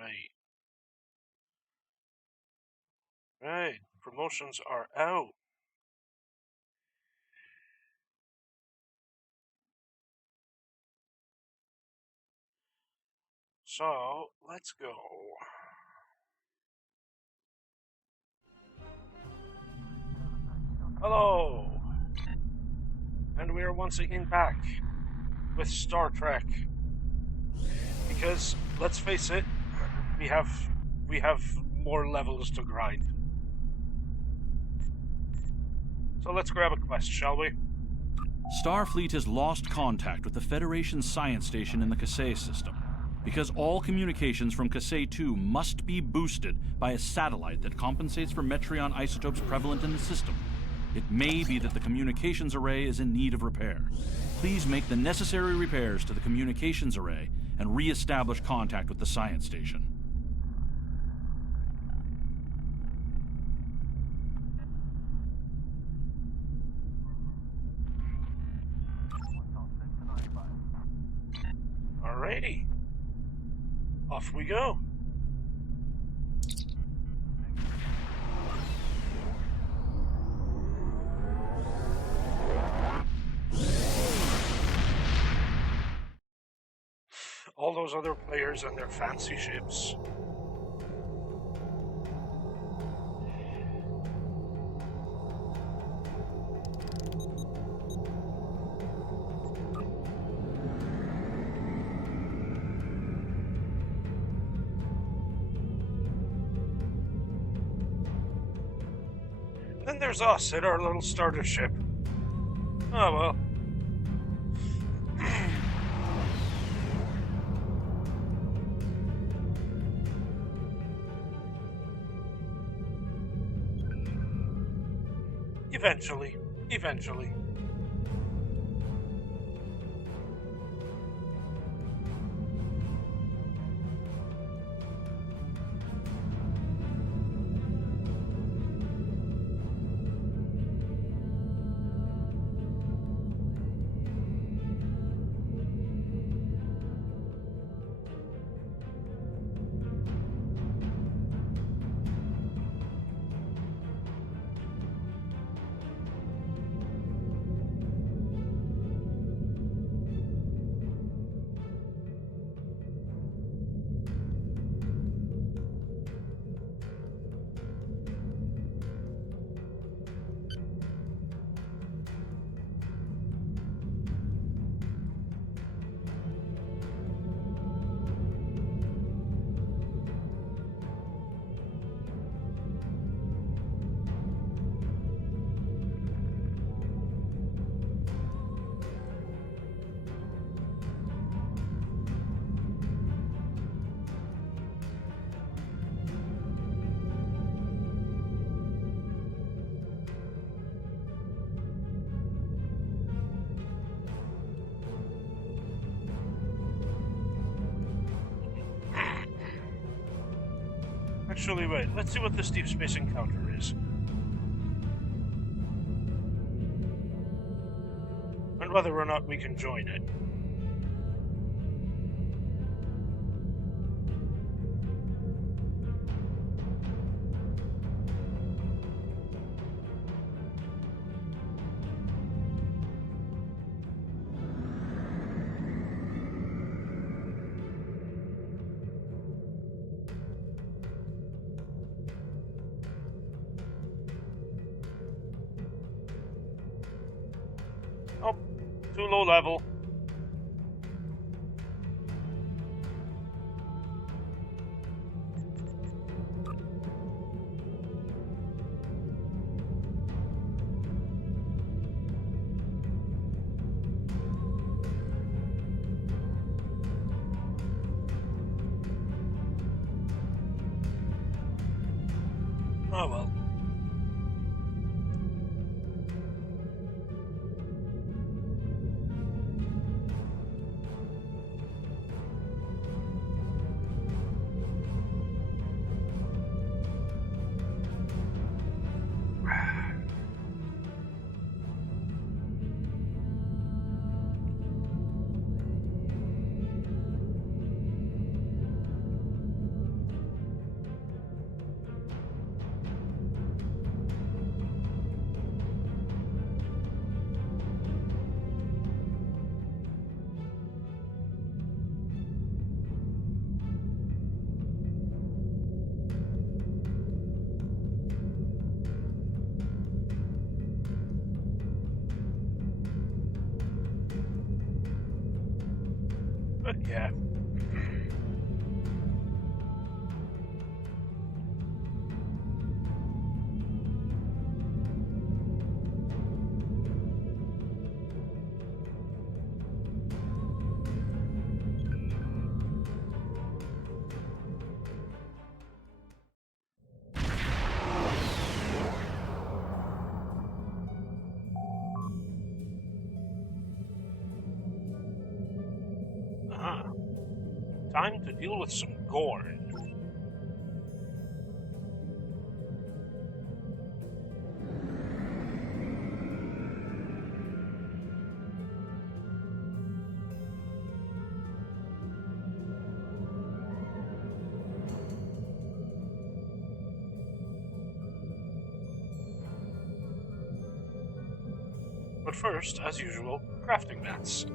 Right. Right. Promotions are out. So let's go. Hello. And we are once again back with Star Trek. Because let's face it, we have we have more levels to grind. So let's grab a quest, shall we? Starfleet has lost contact with the Federation science station in the Kasei system. Because all communications from Kasei 2 must be boosted by a satellite that compensates for Metreon isotopes prevalent in the system, it may be that the communications array is in need of repair. Please make the necessary repairs to the communications array and re-establish contact with the science station. Alrighty. Off we go. All those other players and their fancy ships. Then there's us in our little starter ship. Oh well. Eventually. Eventually. Actually, wait. Let's see what this deep space encounter is. And whether or not we can join it. Oh, too low level. Oh well. But yeah. Time to deal with some Gorn. But first, as usual, crafting mats.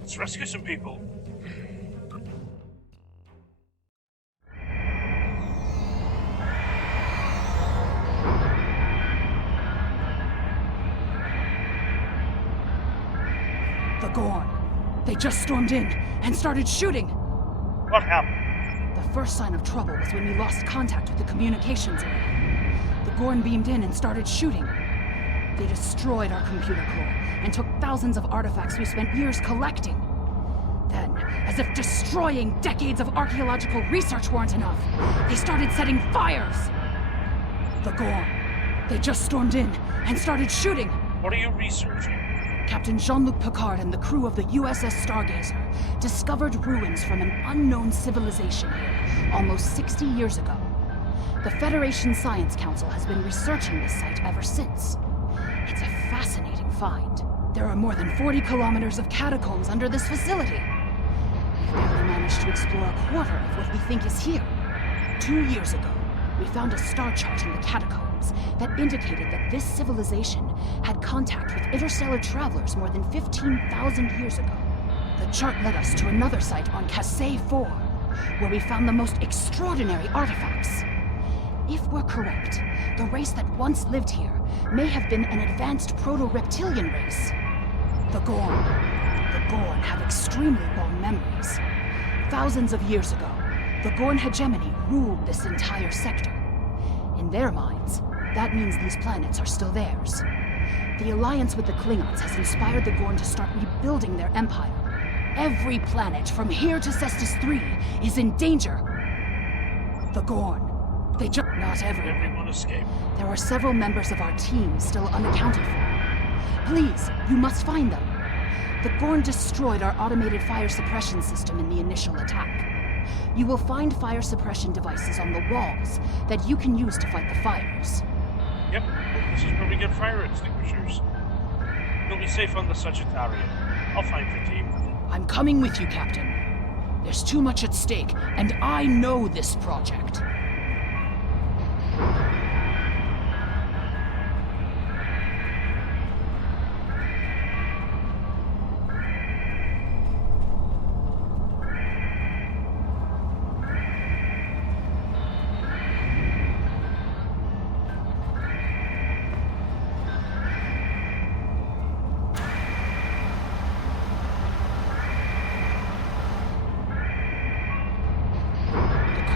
Let's rescue some people. The Gorn. They just stormed in and started shooting. What happened? The first sign of trouble was when we lost contact with the communications area. The Gorn beamed in and started shooting. They destroyed our computer core and took thousands of artifacts we spent years collecting. Then, as if destroying decades of archaeological research weren't enough, they started setting fires! The Gorn. They just stormed in and started shooting. What are you researching? Captain Jean-Luc Picard and the crew of the USS Stargazer discovered ruins from an unknown civilization here almost 60 years ago. The Federation Science Council has been researching this site ever since. It's a fascinating find. There are more than 40 kilometers of catacombs under this facility. We've barely managed to explore a quarter of what we think is here. 2 years ago, we found a star chart in the catacombs that indicated that this civilization had contact with interstellar travelers more than 15,000 years ago. The chart led us to another site on Kasei 4, where we found the most extraordinary artifacts. If we're correct, the race that once lived here may have been an advanced proto-reptilian race. The Gorn have extremely long memories. Thousands of years ago, the Gorn hegemony ruled this entire sector. In their minds, that means these planets are still theirs. The alliance with the Klingons has inspired the Gorn to start rebuilding their empire. Every planet from here to Cestus III is in danger. The Gorn. They just... Not everyone. Everyone escaped. There are several members of our team still unaccounted for. Please, you must find them. The Gorn destroyed our automated fire suppression system in the initial attack. You will find fire suppression devices on the walls that you can use to fight the fires. Yep, this is where we get fire extinguishers. You'll be safe on the Sagittarium. I'll find the team. I'm coming with you, Captain. There's too much at stake, and I know this project.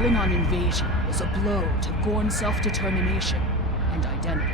Klingon invasion was a blow to Gorn self-determination and identity.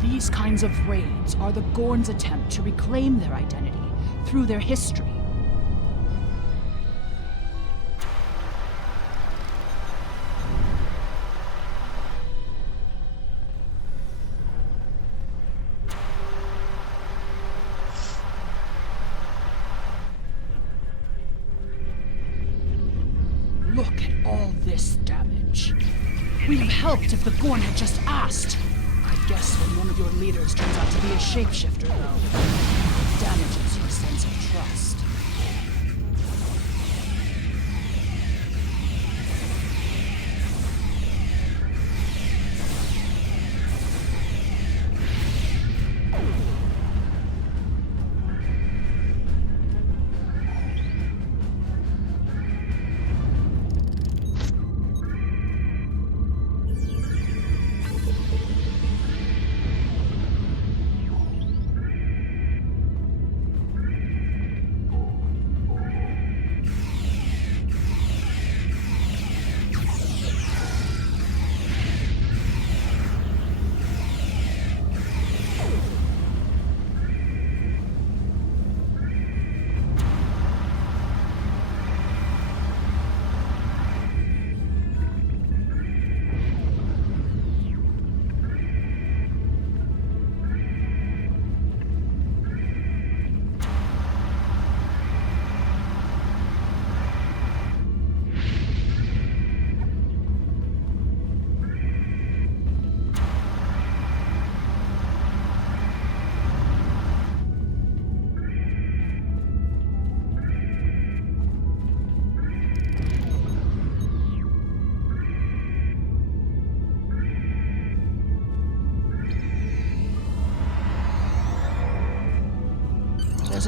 These kinds of raids are the Gorn's attempt to reclaim their identity through their history. Look at all this damage. We'd have helped if the Gorn had just asked. I guess when one of your leaders turns out to be a shapeshifter, though, it damages your sense of trust.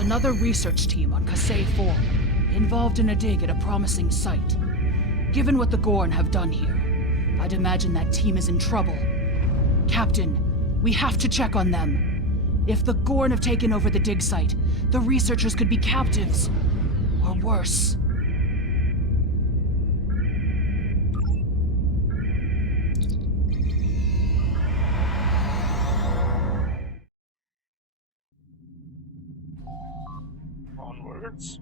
another research team on Kasei 4, involved in a dig at a promising site. Given what the Gorn have done here, I'd imagine that team is in trouble. Captain, we have to check on them. If the Gorn have taken over the dig site, the researchers could be captives. Or worse. Onwards.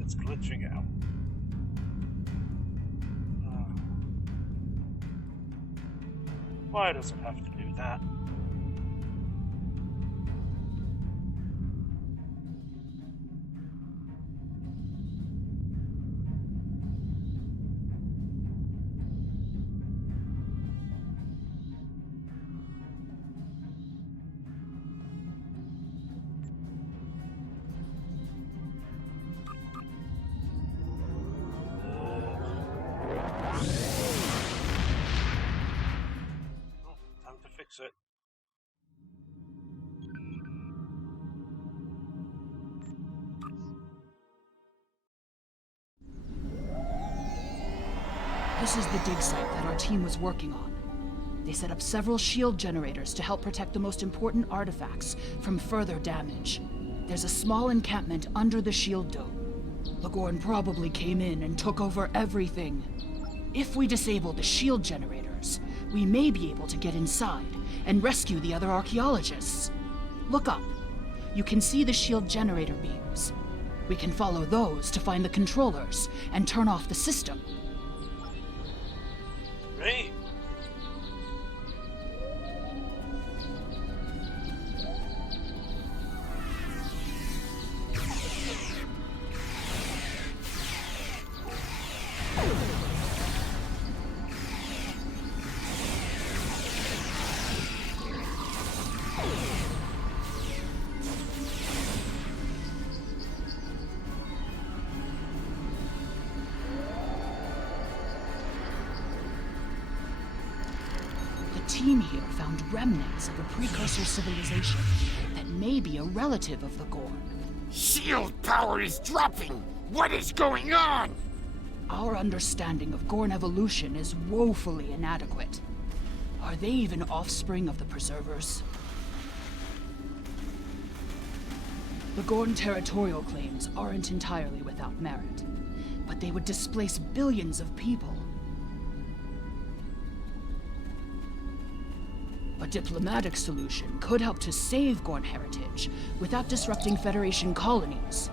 It's glitching out. Why does it have to do that? It. This is the dig site that our team was working on. They set up several shield generators to help protect the most important artifacts from further damage. There's a small encampment under the shield dome. The Gorn probably came in and took over everything. If we disable the shield generators, we may be able to get inside and rescue the other archaeologists. Look up. You can see the shield generator beams. We can follow those to find the controllers and turn off the system. Great. The team here found remnants of a precursor civilization that may be a relative of the Gorn. Shield power is dropping! What is going on? Our understanding of Gorn evolution is woefully inadequate. Are they even offspring of the Preservers? The Gorn territorial claims aren't entirely without merit, but they would displace billions of people. A diplomatic solution could help to save Gorn heritage without disrupting Federation colonies.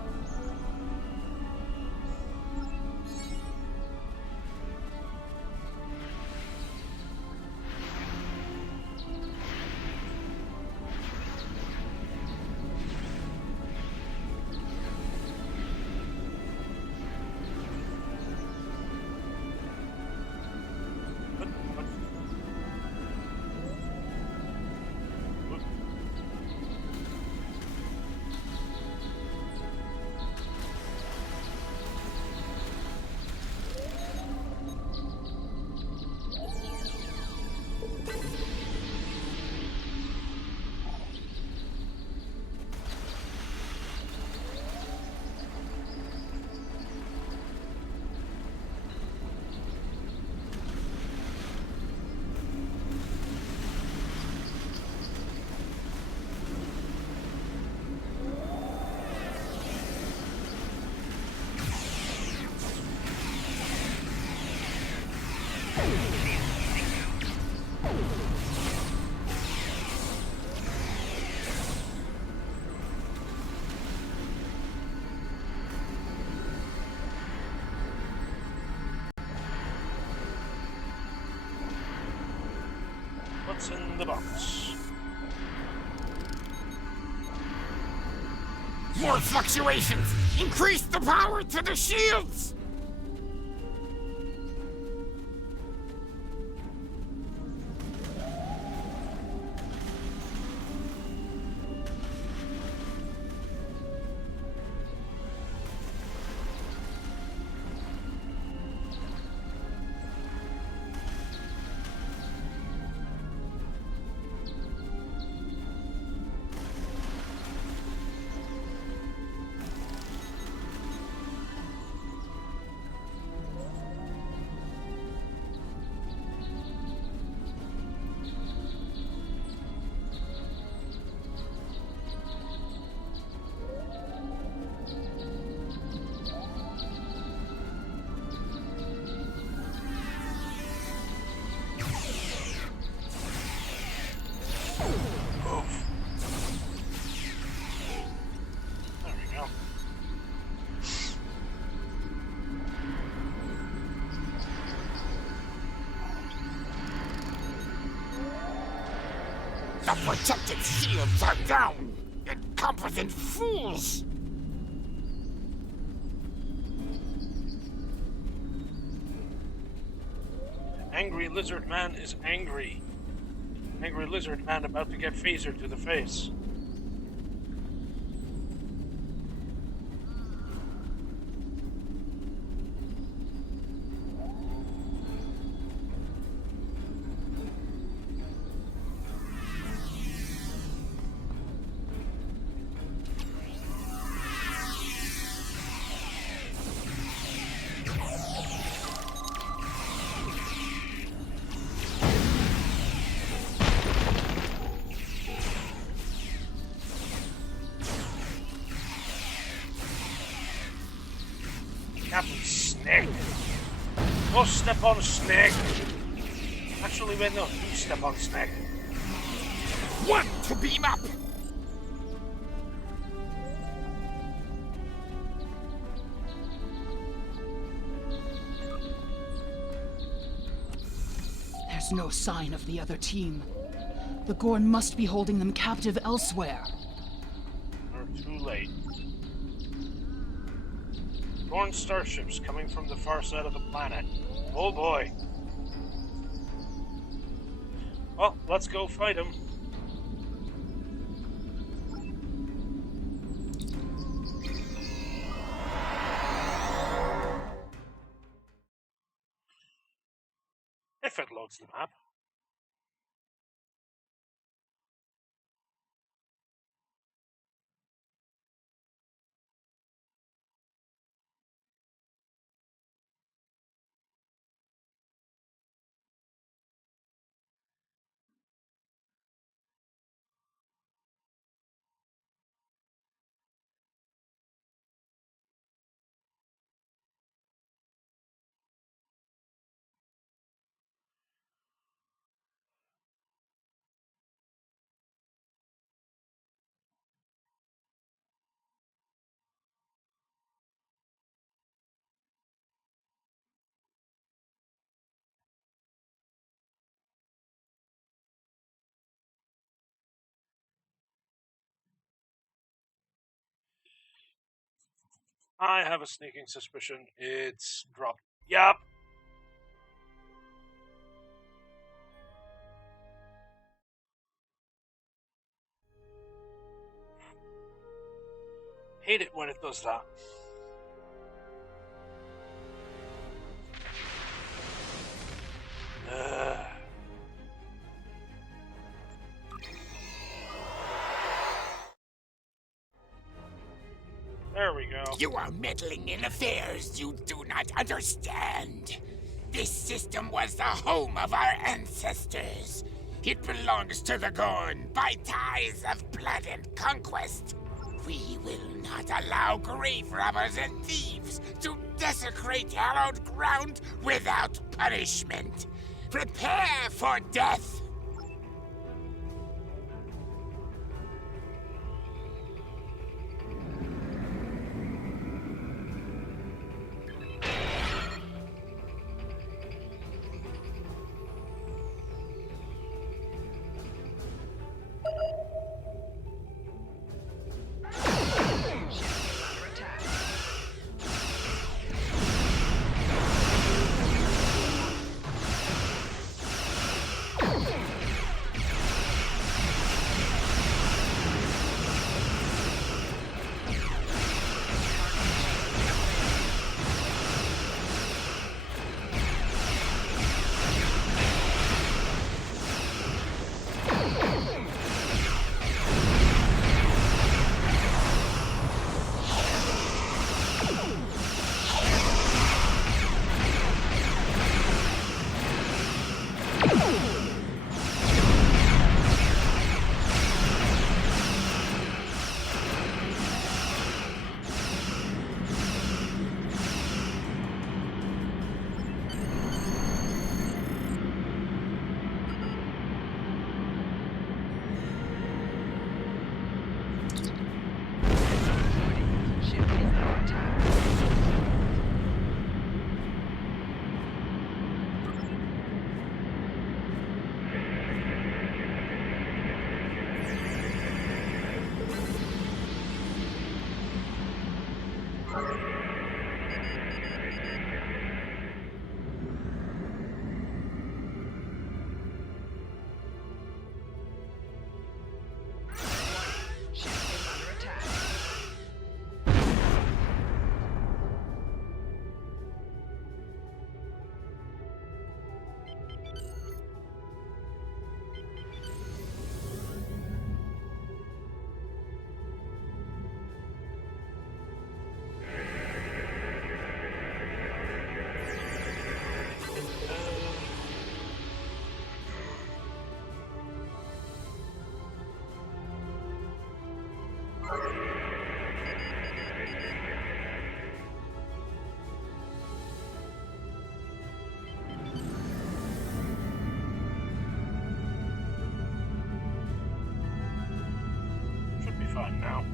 What's in the box? More fluctuations! Increase the power to the shields! The protective shields are down! Incompetent fools! Angry Lizard Man is angry. Angry Lizard Man about to get phasered to the face. Captain Snake. Go step on Snake. Actually, wait, no, you step on Snake. One to beam up! There's no sign of the other team. The Gorn must be holding them captive elsewhere. We're too late. Gorn starships coming from the far side of the planet. Oh boy. Well, let's go fight them. If it loads the map. I have a sneaking suspicion it's dropped. Yup. Hate it when it does that. There we go. You are meddling in affairs you do not understand. This system was the home of our ancestors. It belongs to the Gorn by ties of blood and conquest. We will not allow grave robbers and thieves to desecrate hallowed ground without punishment. Prepare for death. Should be fine now.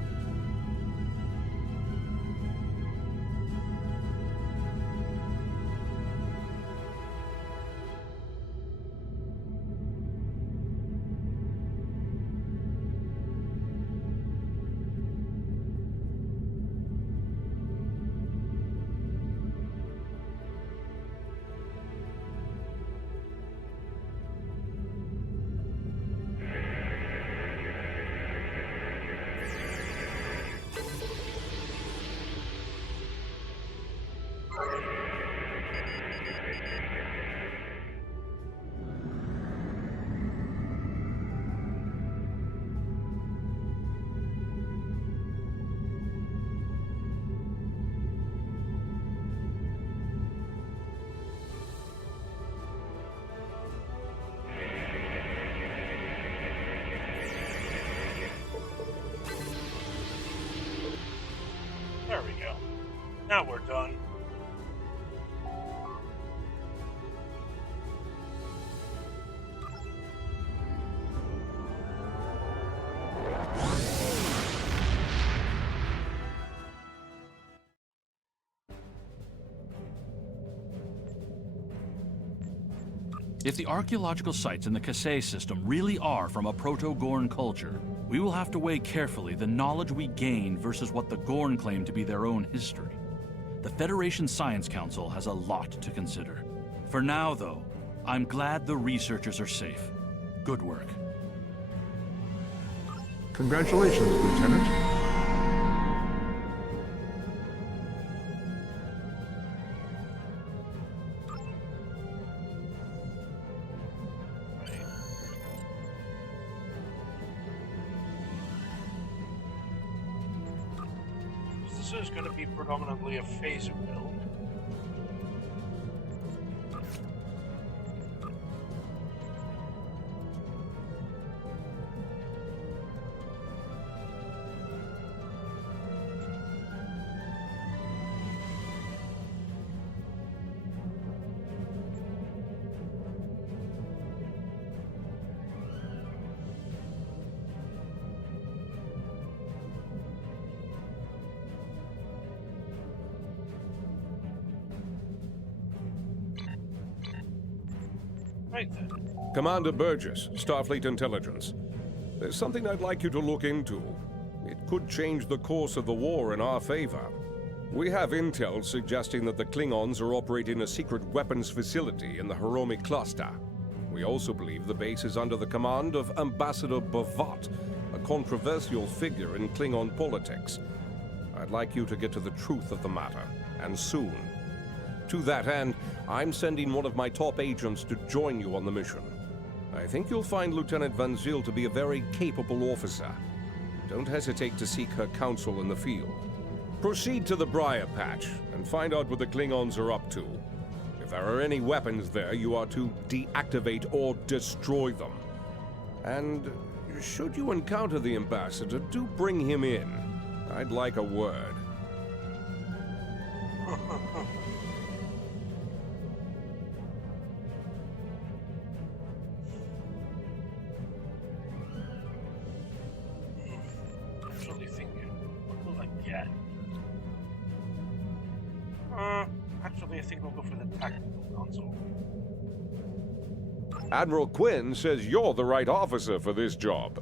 There we go. Now we're done. If the archaeological sites in the Kasei system really are from a Proto-Gorn culture, We will have to weigh carefully the knowledge we gain versus what the Gorn claim to be their own history. The Federation Science Council has a lot to consider. For now, though, I'm glad the researchers are safe. Good work. Congratulations, Lieutenant. This is going to be predominantly a phaser build. Right then. Commander Burgess, Starfleet Intelligence. There's something I'd like you to look into. It could change the course of the war in our favor. We have intel suggesting that the Klingons are operating a secret weapons facility in the Hiromi cluster. We also believe the base is under the command of Ambassador Bavat, a controversial figure in Klingon politics. I'd like you to get to the truth of the matter, and soon. To that end, I'm sending one of my top agents to join you on the mission. I think you'll find Lieutenant Van Zyl to be a very capable officer. Don't hesitate to seek her counsel in the field. Proceed to the Briar Patch and find out what the Klingons are up to. If there are any weapons there, you are to deactivate or destroy them. And should you encounter the Ambassador, do bring him in. I'd like a word. Actually thinking, what will I get? Actually, I think I'll go for the tactical console. Admiral Quinn says you're the right officer for this job.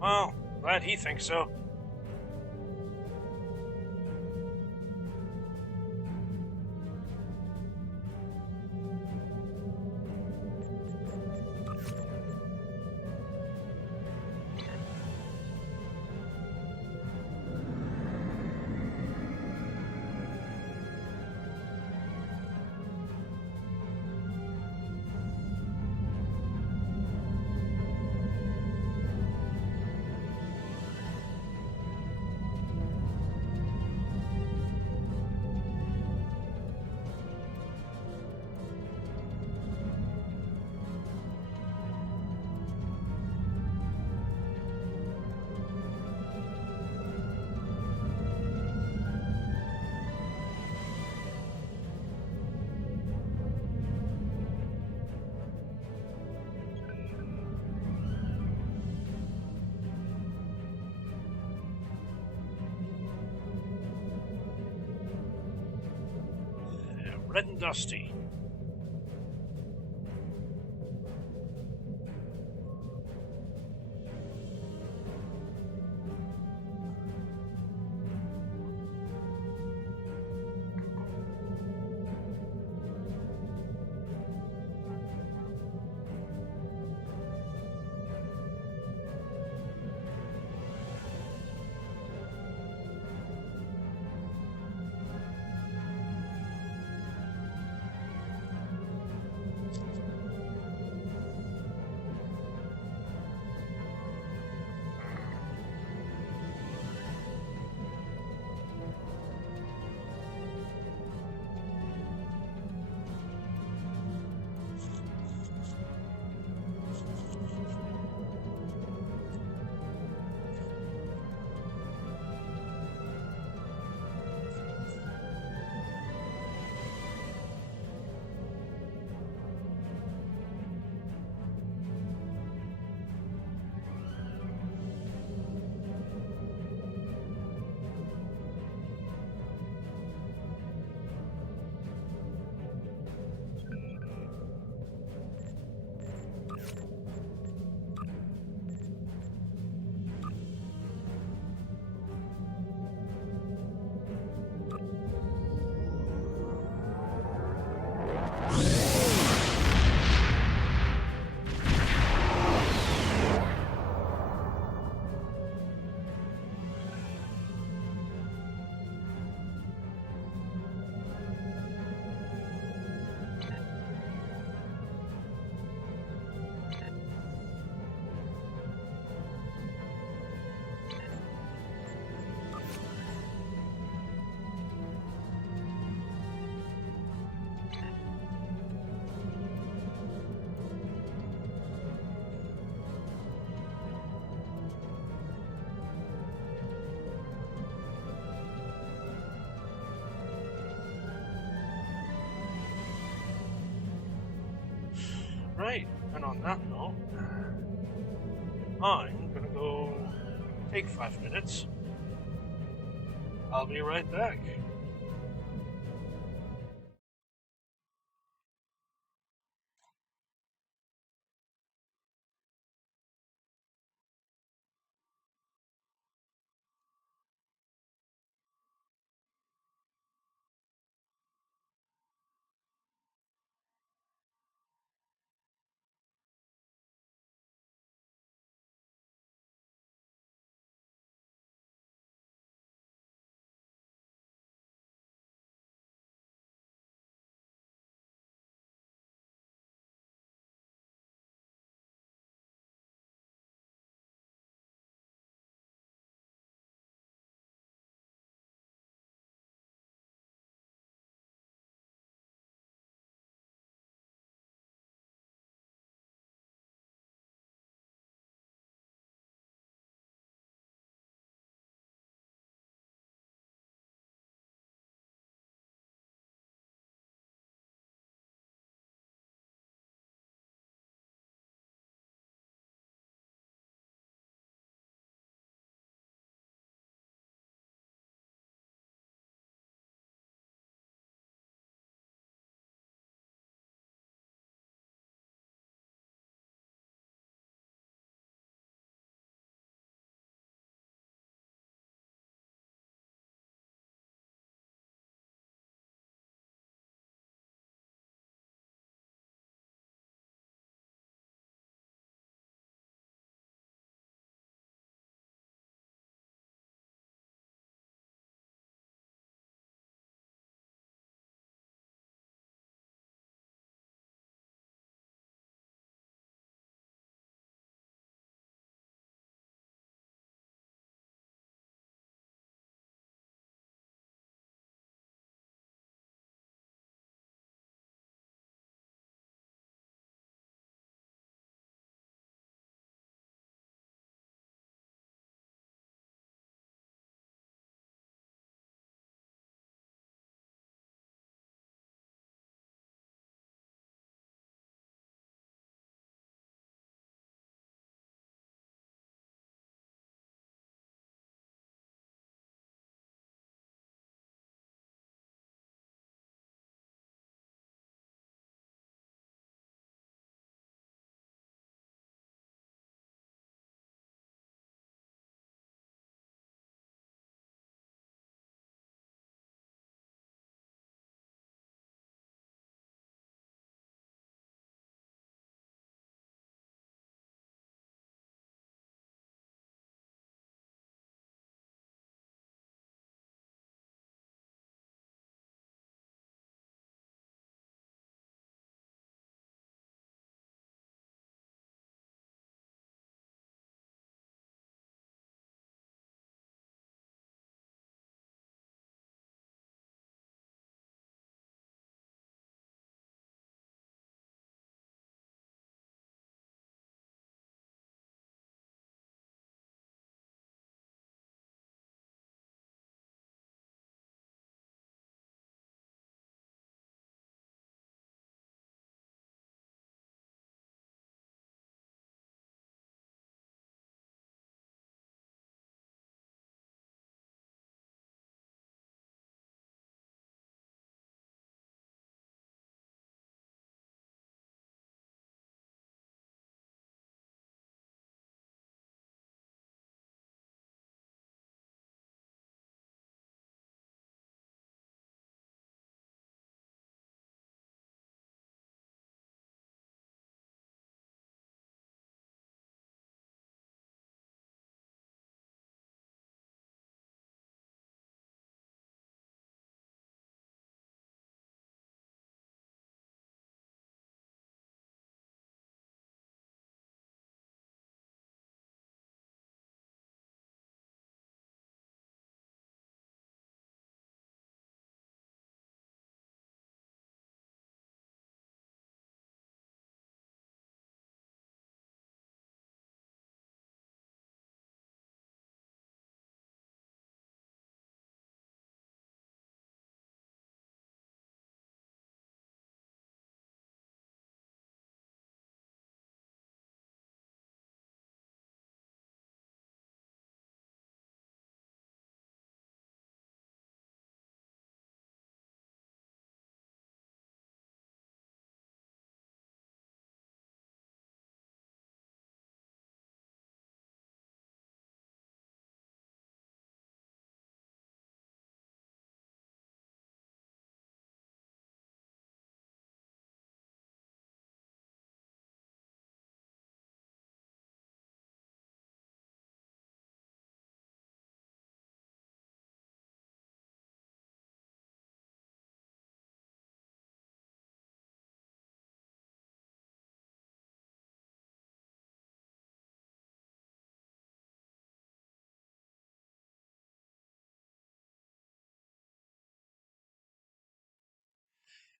Well, glad he thinks so. Red and dusty. And on that note, I'm gonna go take 5 minutes. I'll be right back.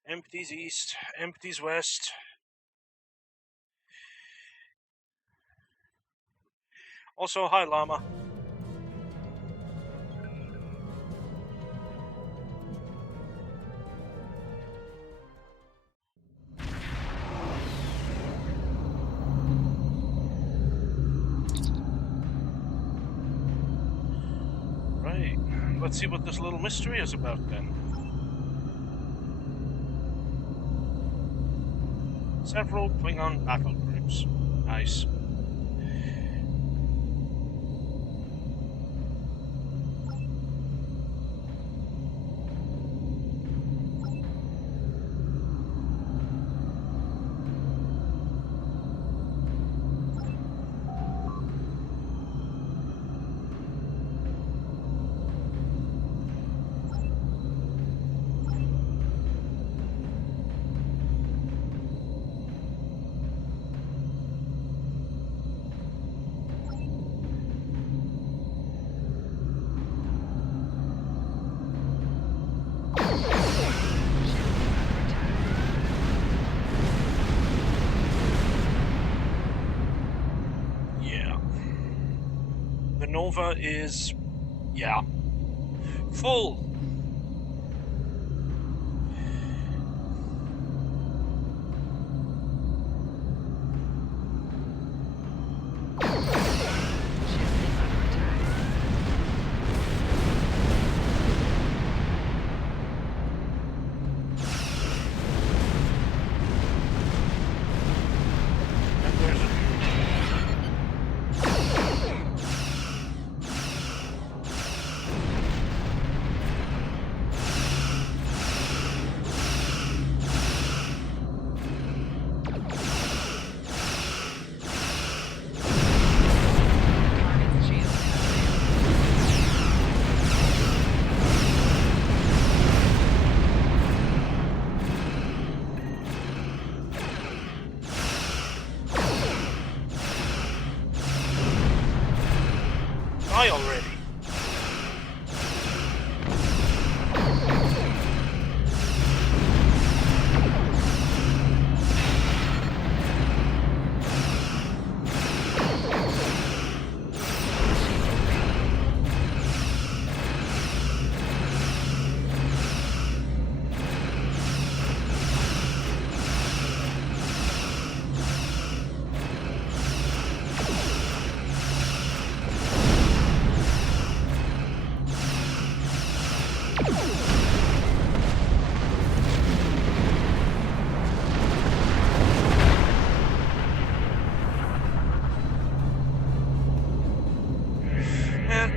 Empties east, empties west. Also, hi, Llama. Right, let's see what this little mystery is about then. Several Klingon battle groups. Nice. Nova is, yeah, full. Die already.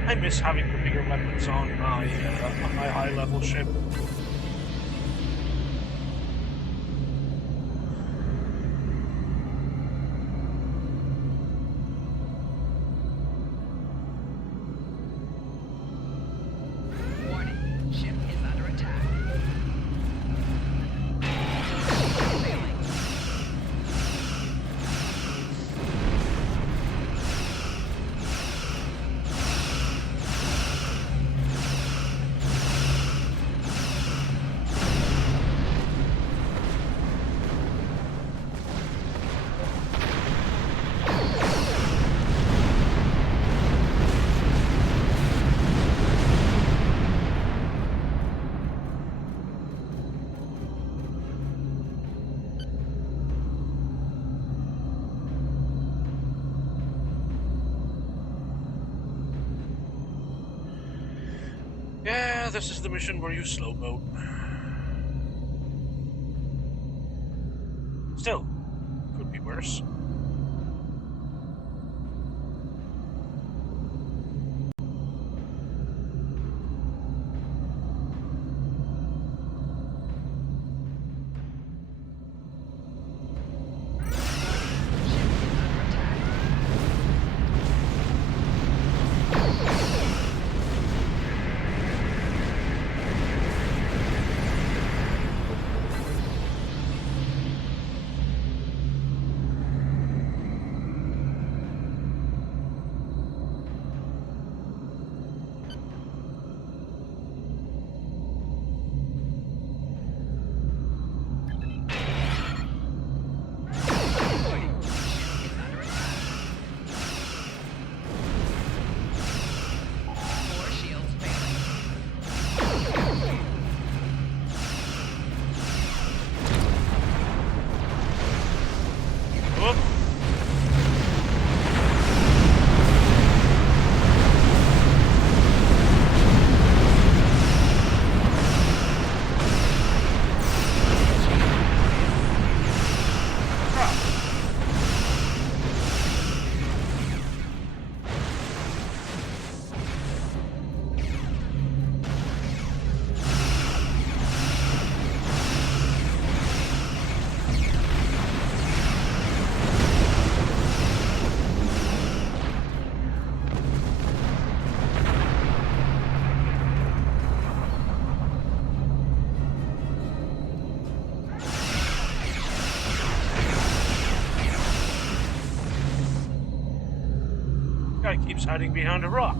I miss having the bigger weapons on my high-level ship. Warning, ship is under attack. Failing. Yeah, this is the mission where you slow boat. Still, could be worse. keeps hiding behind a rock.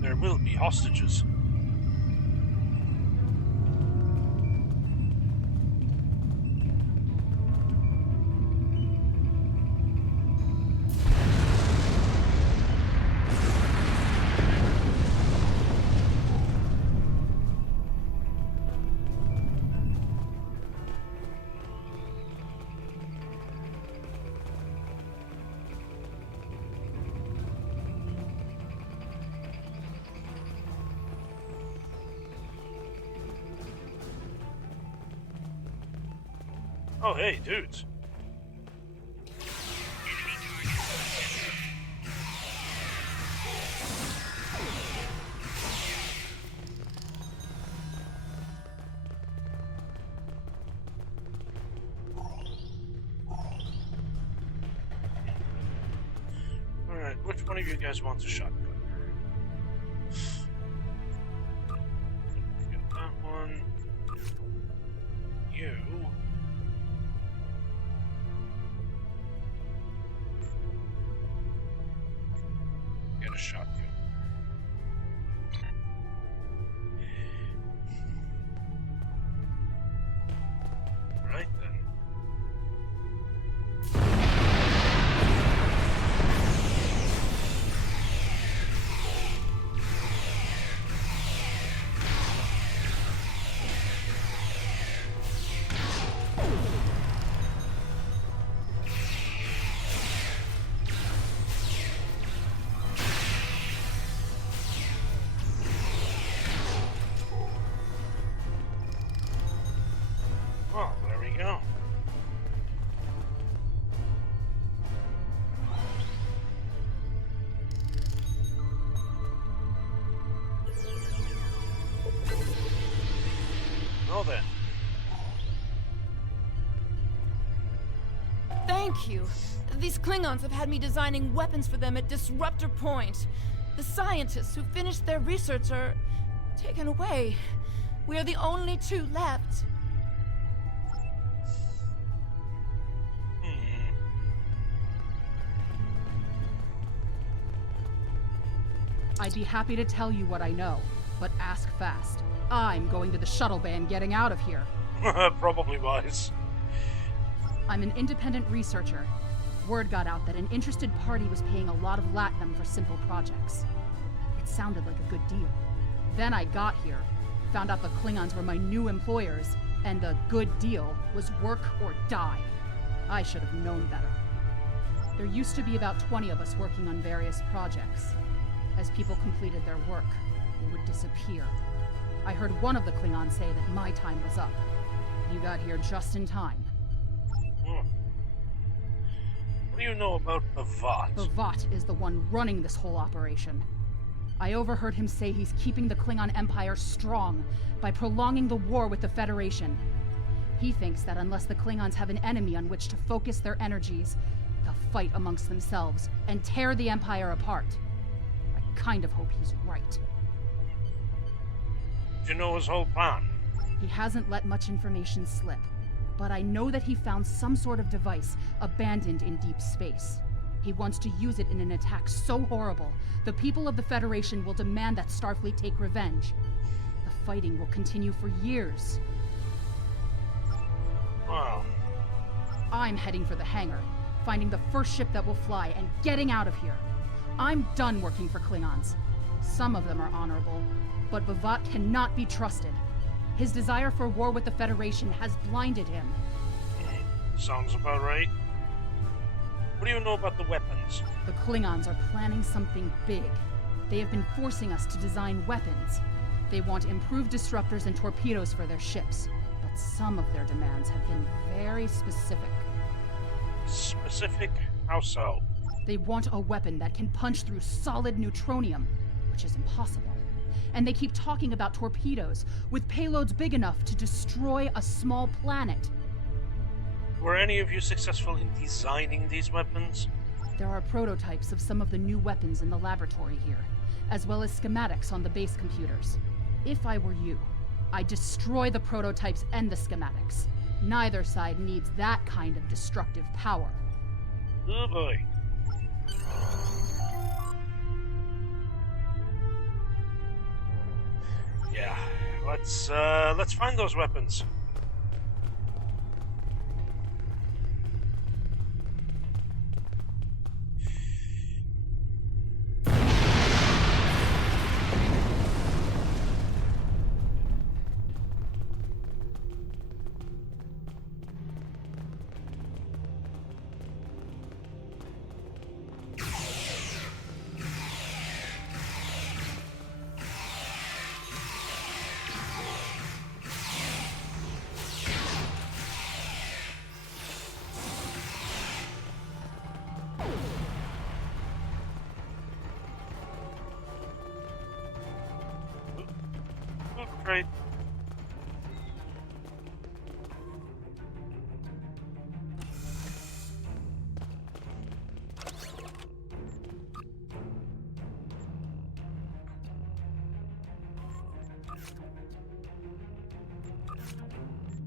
There will be hostages. Oh, hey, dudes. Alright, which one of you guys wants a shotgun? Get that one. You. Get a shotgun. Right then. Well then. Thank you. These Klingons have had me designing weapons for them at Disruptor Point. The scientists who finished their research are taken away. We are the only two left. I'd be happy to tell you what I know, but ask fast. I'm going to the shuttle bay and getting out of here. Probably wise. I'm an independent researcher. Word got out that an interested party was paying a lot of latinum for simple projects. It sounded like a good deal. Then I got here, found out the Klingons were my new employers, and the good deal was work or die. I should have known better. There used to be about 20 of us working on various projects. As people completed their work, they would disappear. I heard one of the Klingons say that my time was up. You got here just in time. What do you know about B'Vat? B'Vat is the one running this whole operation. I overheard him say he's keeping the Klingon Empire strong by prolonging the war with the Federation. He thinks that unless the Klingons have an enemy on which to focus their energies, they'll fight amongst themselves and tear the Empire apart. I kind of hope he's right. Do you know his whole plan? He hasn't let much information slip, but I know that he found some sort of device abandoned in deep space. He wants to use it in an attack so horrible, the people of the Federation will demand that Starfleet take revenge. The fighting will continue for years. Wow. I'm heading for the hangar, finding the first ship that will fly, and getting out of here. I'm done working for Klingons. Some of them are honorable, but B'Vat cannot be trusted. His desire for war with the Federation has blinded him. Sounds about right. What do you know about the weapons? The Klingons are planning something big. They have been forcing us to design weapons. They want improved disruptors and torpedoes for their ships, but some of their demands have been very specific. Specific? How so? They want a weapon that can punch through solid neutronium, which is impossible. And they keep talking about torpedoes, with payloads big enough to destroy a small planet. Were any of you successful in designing these weapons? There are prototypes of some of the new weapons in the laboratory here, as well as schematics on the base computers. If I were you, I'd destroy the prototypes and the schematics. Neither side needs that kind of destructive power. Oh boy. Yeah, let's find those weapons. Great.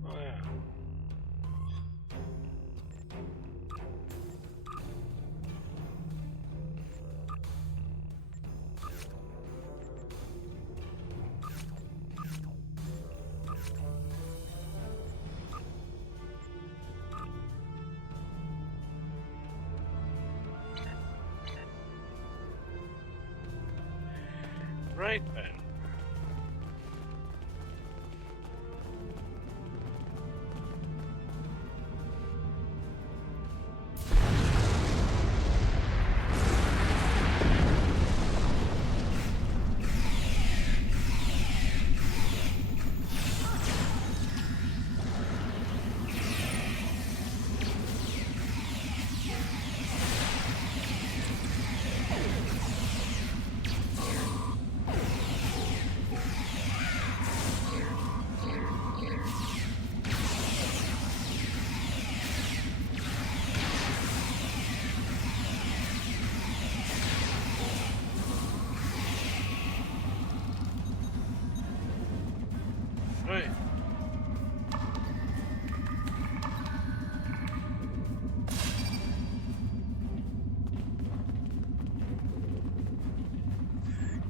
Oh yeah. Right then. Right.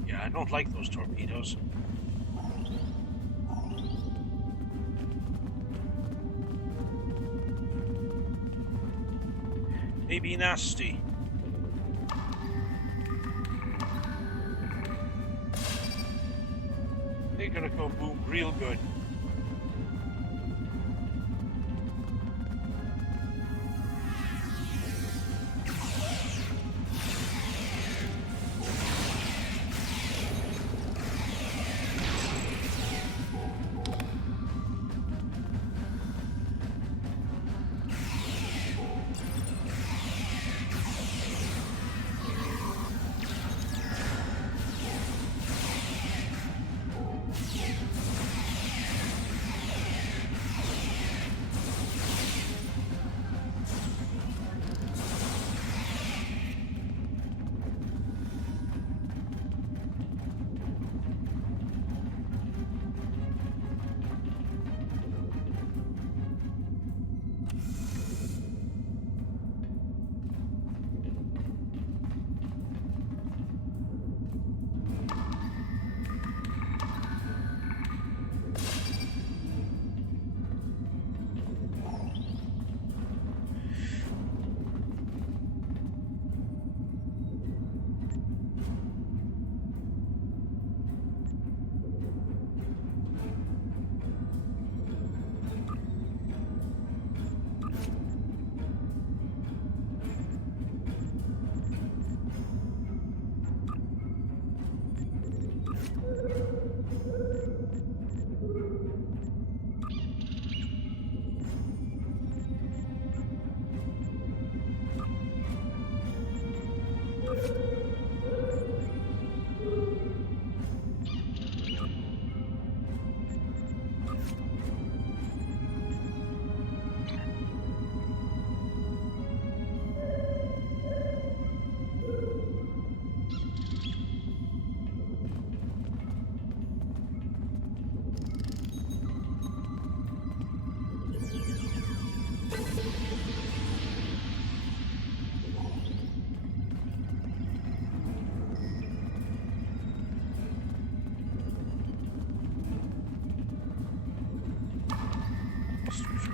Yeah, I don't like those torpedoes. They be nasty. They're gonna go boom real good.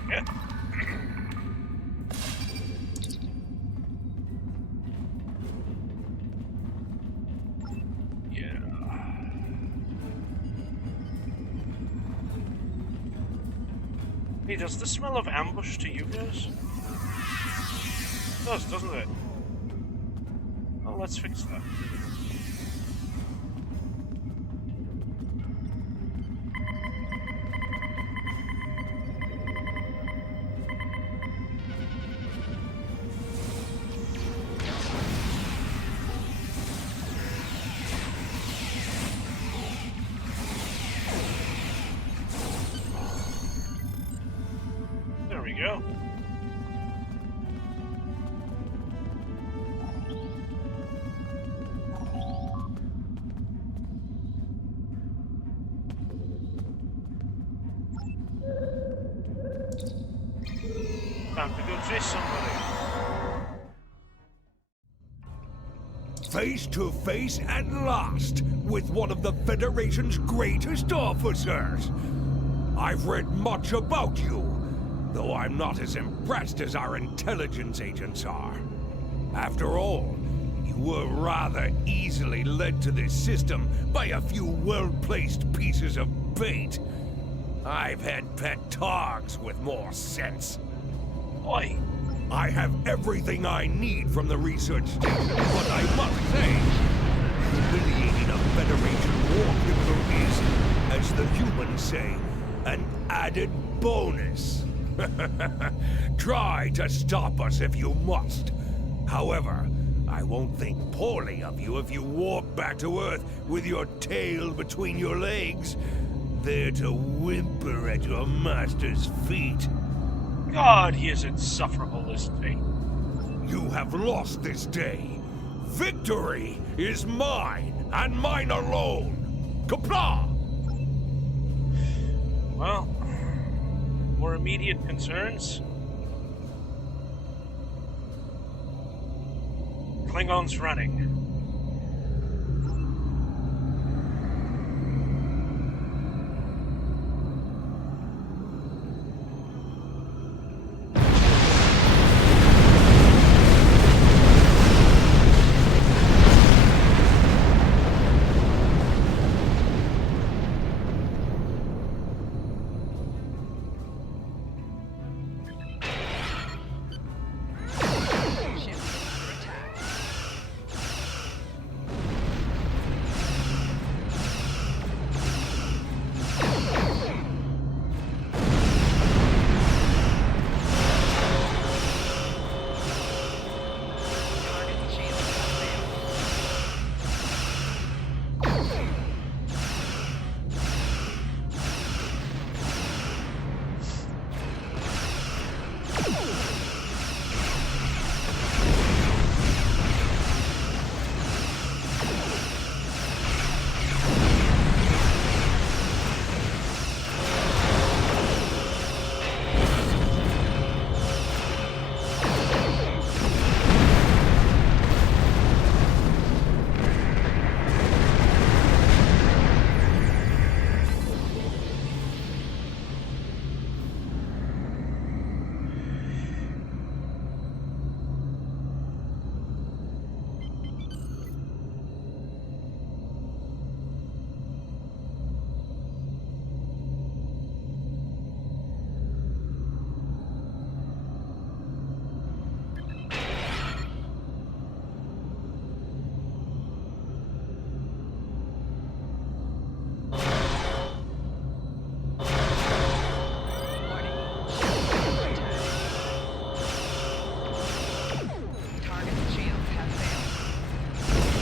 Yeah. Hey, does the smell of ambush to you guys? It does, doesn't it? Oh, let's fix that. There we go. Time to go chase somebody. Face to face at last with one of the Federation's greatest officers. I've read much about you, though I'm not as impressed as our intelligence agents are. After all, you were rather easily led to this system by a few well-placed pieces of bait. I've had pet dogs with more sense. Oi! I have everything I need from the research station, but I must say, humiliating a Federation war criminal is, as the humans say, an added bonus. Try to stop us if you must. However, I won't think poorly of you if you walk back to Earth with your tail between your legs, there to whimper at your master's feet. God, he is insufferable, this thing. You have lost this day. Victory is mine, and mine alone. Qapla'! Well, more immediate concerns. Klingons running. Ship is under attack. Target shield has failed. Warning. Ship is under attack. Target shield has failed.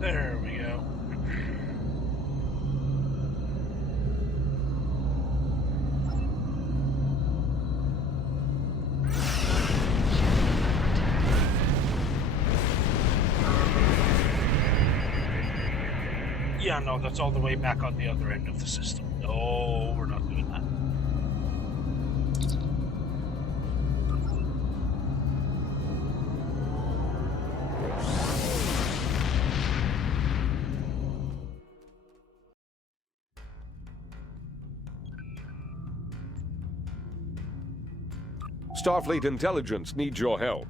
There we go. Yeah, no, that's all the way back on the other end of the system. No, we're not doing that. Starfleet Intelligence needs your help.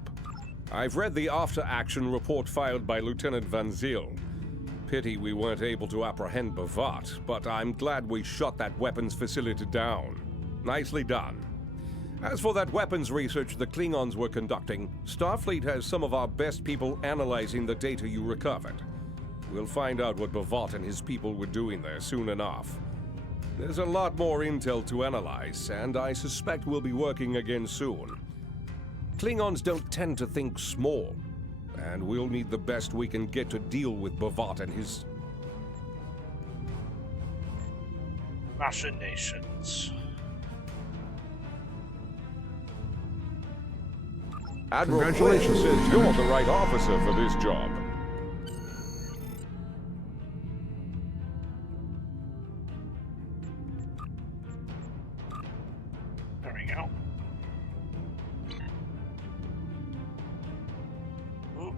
I've read the after-action report filed by Lieutenant Van Zyl. Pity we weren't able to apprehend Bavat, but I'm glad we shot that weapons facility down. Nicely done. As for that weapons research the Klingons were conducting, Starfleet has some of our best people analyzing the data you recovered. We'll find out what Bavat and his people were doing there soon enough. There's a lot more intel to analyze, and I suspect we'll be working again soon. Klingons don't tend to think small, and we'll need the best we can get to deal with Bavat and his... machinations. Admiral Flynn Congratulations, says Lieutenant. you're the right officer for this job. There we go. Ooh.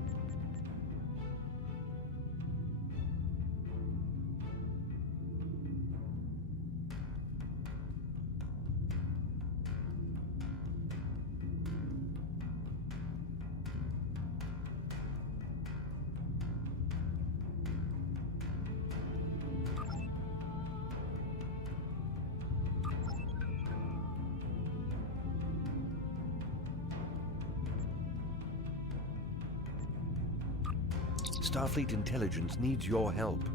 Starfleet intelligence needs your help.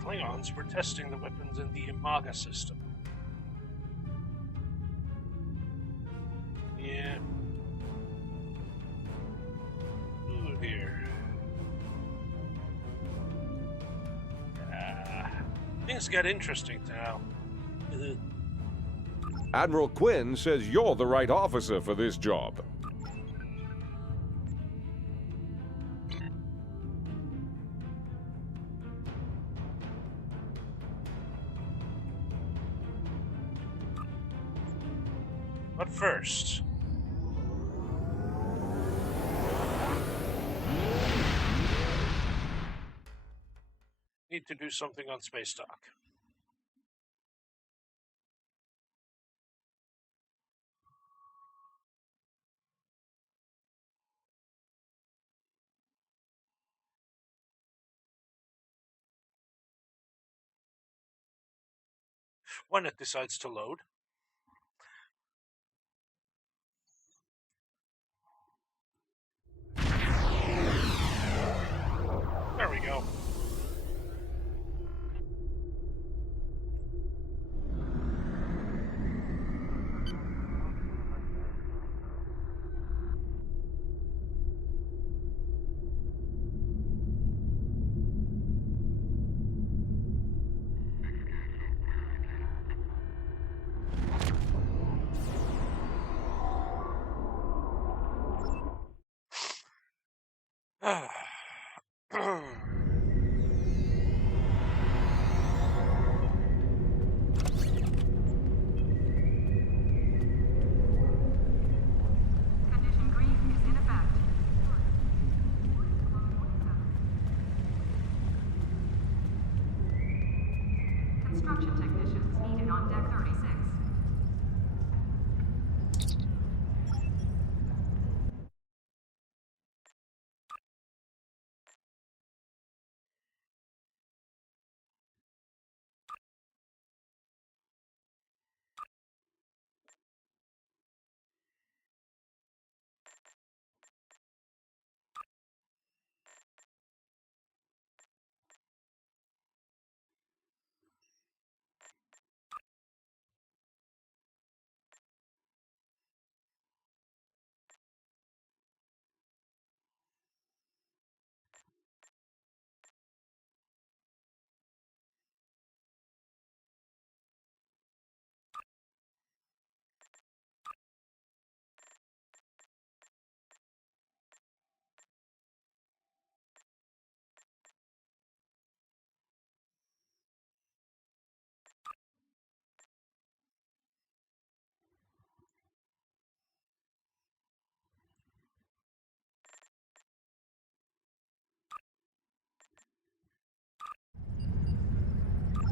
Klingons were testing the weapons in the Imaga system. Yeah. Ooh, dear. Things get interesting now. Admiral Quinn says you're the right officer for this job. But first, need to do something on space dock. When it decides to load. There we go. Condition green is in effect. Construction technicians needed on deck 36.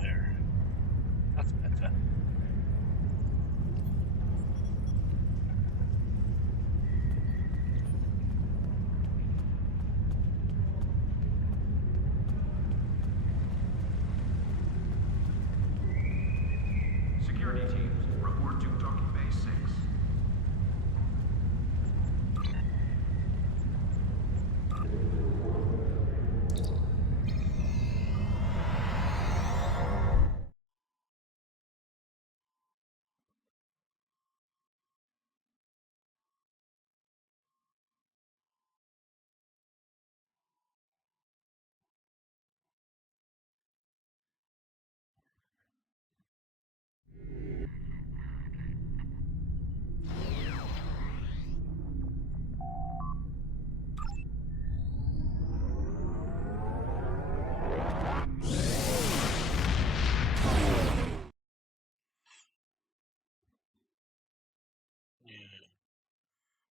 There. That's better. Security teams, report to docking bay 6.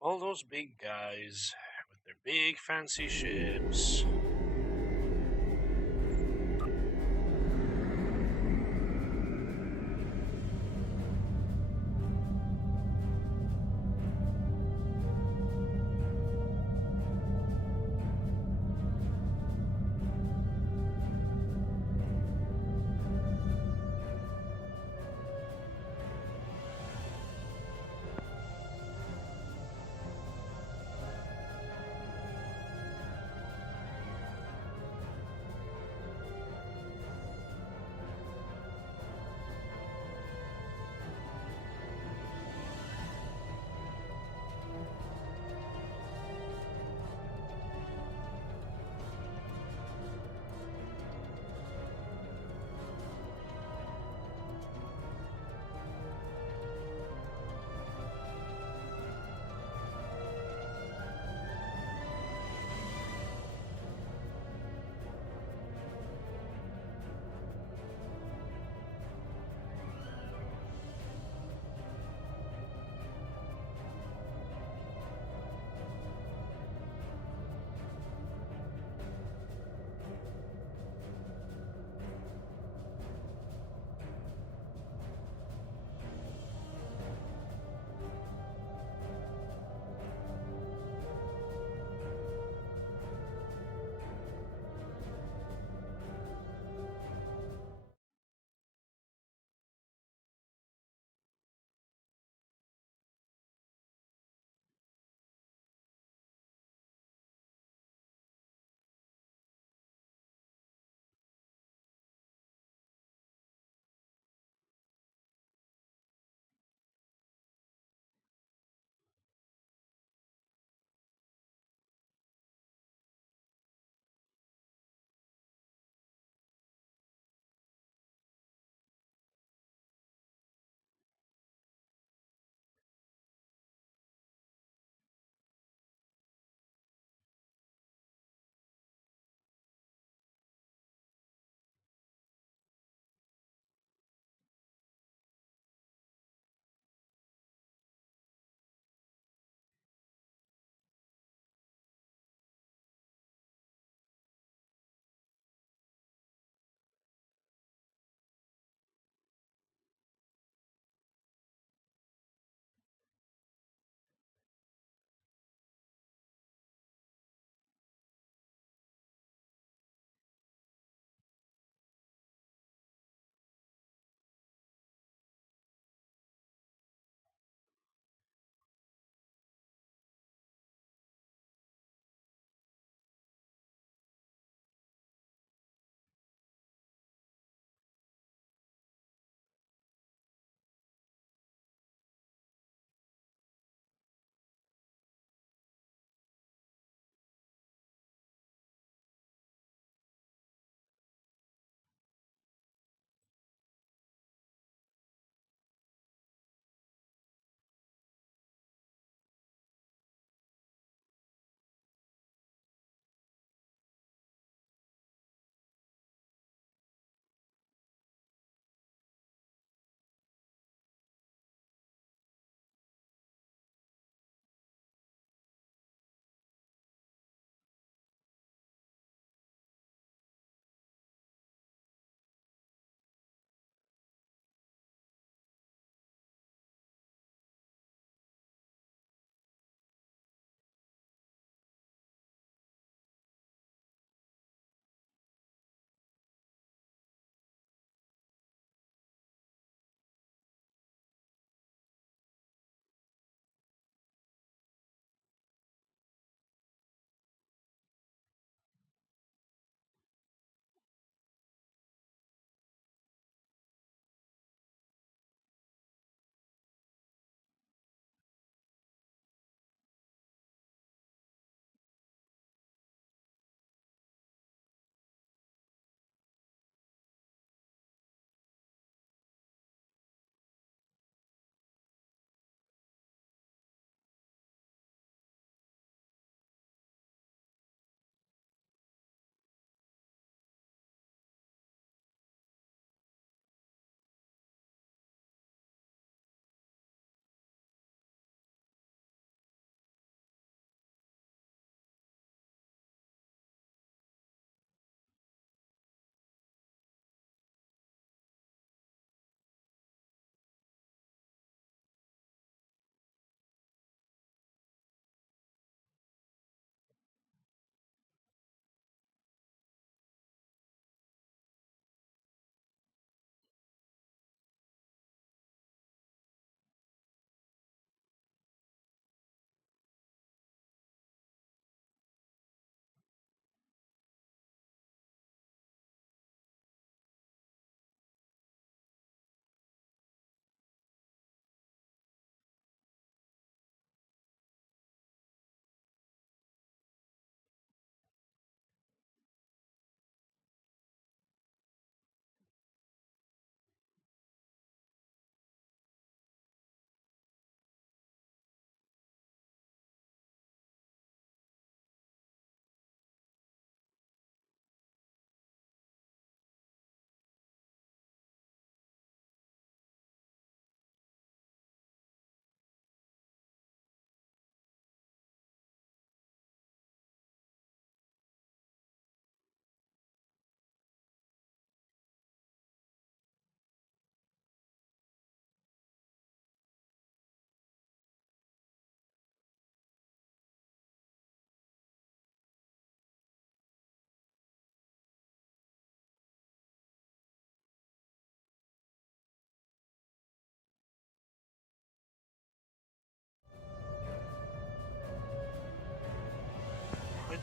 All those big guys with their big fancy ships.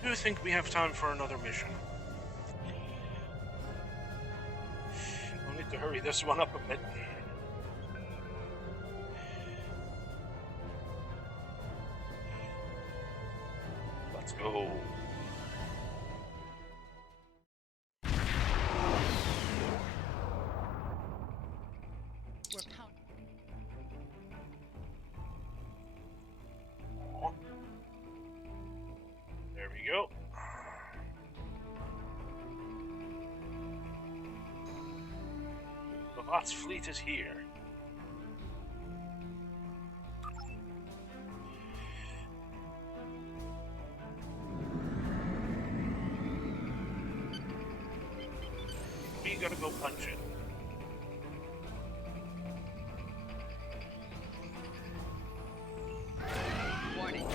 do think we have time for another mission. We'll need to hurry this one up a bit. Let's go. We're counting. There we go. The Lot's fleet is here. We gotta go punch it. Warning.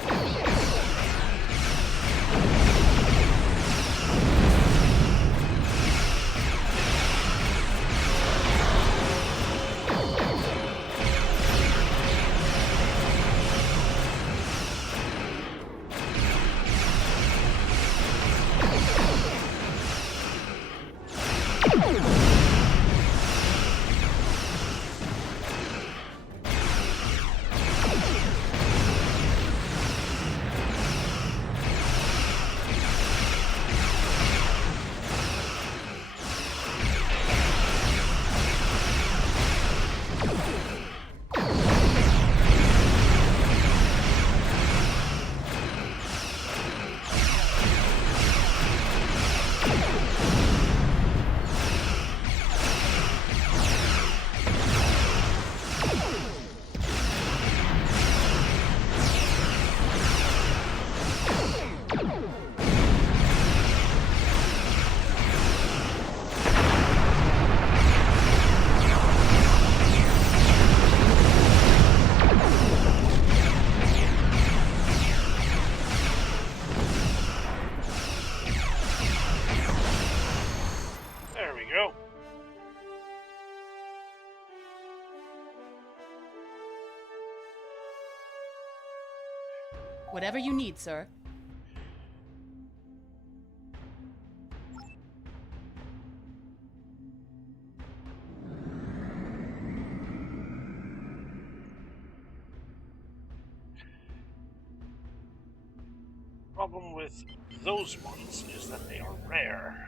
There we go. Whatever you need, sir. Problem with those ones is that they are rare.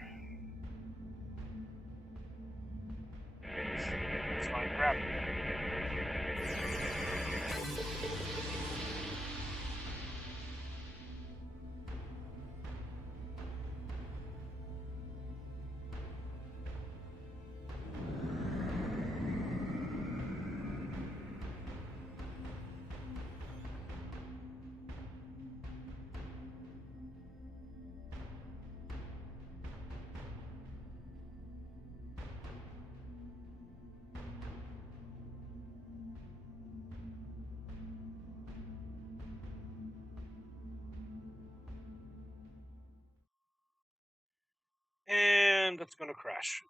Let's find grab them. And it's gonna crash.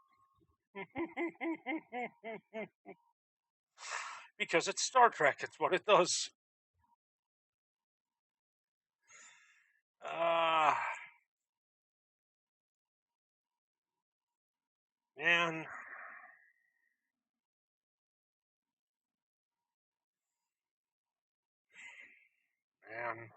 Because it's Star Trek, it's what it does. Man. Man.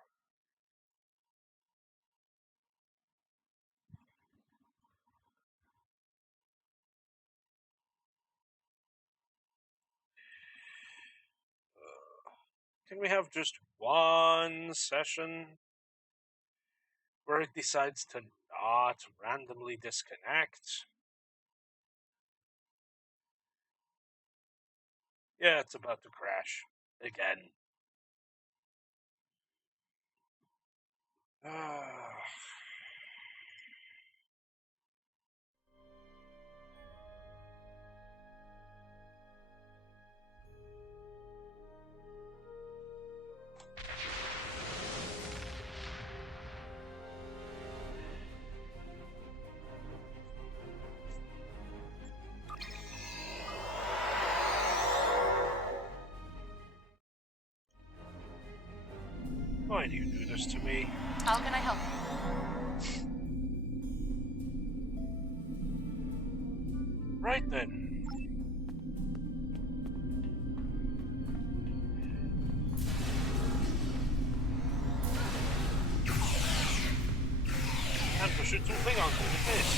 Can we have just one session where it decides to not randomly disconnect? Yeah, it's about to crash again. Why do you do this to me? How can I help you? Right then. And we shoot some Klingons in the face.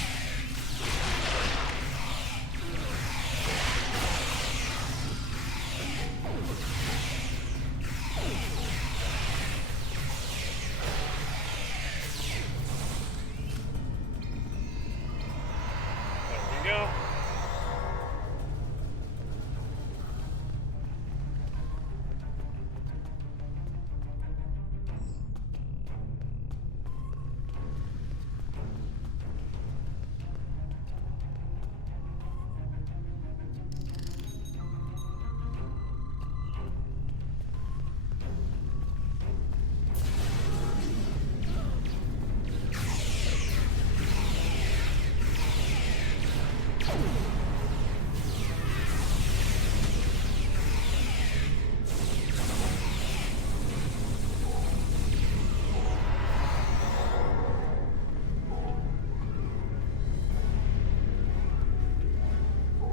There we go.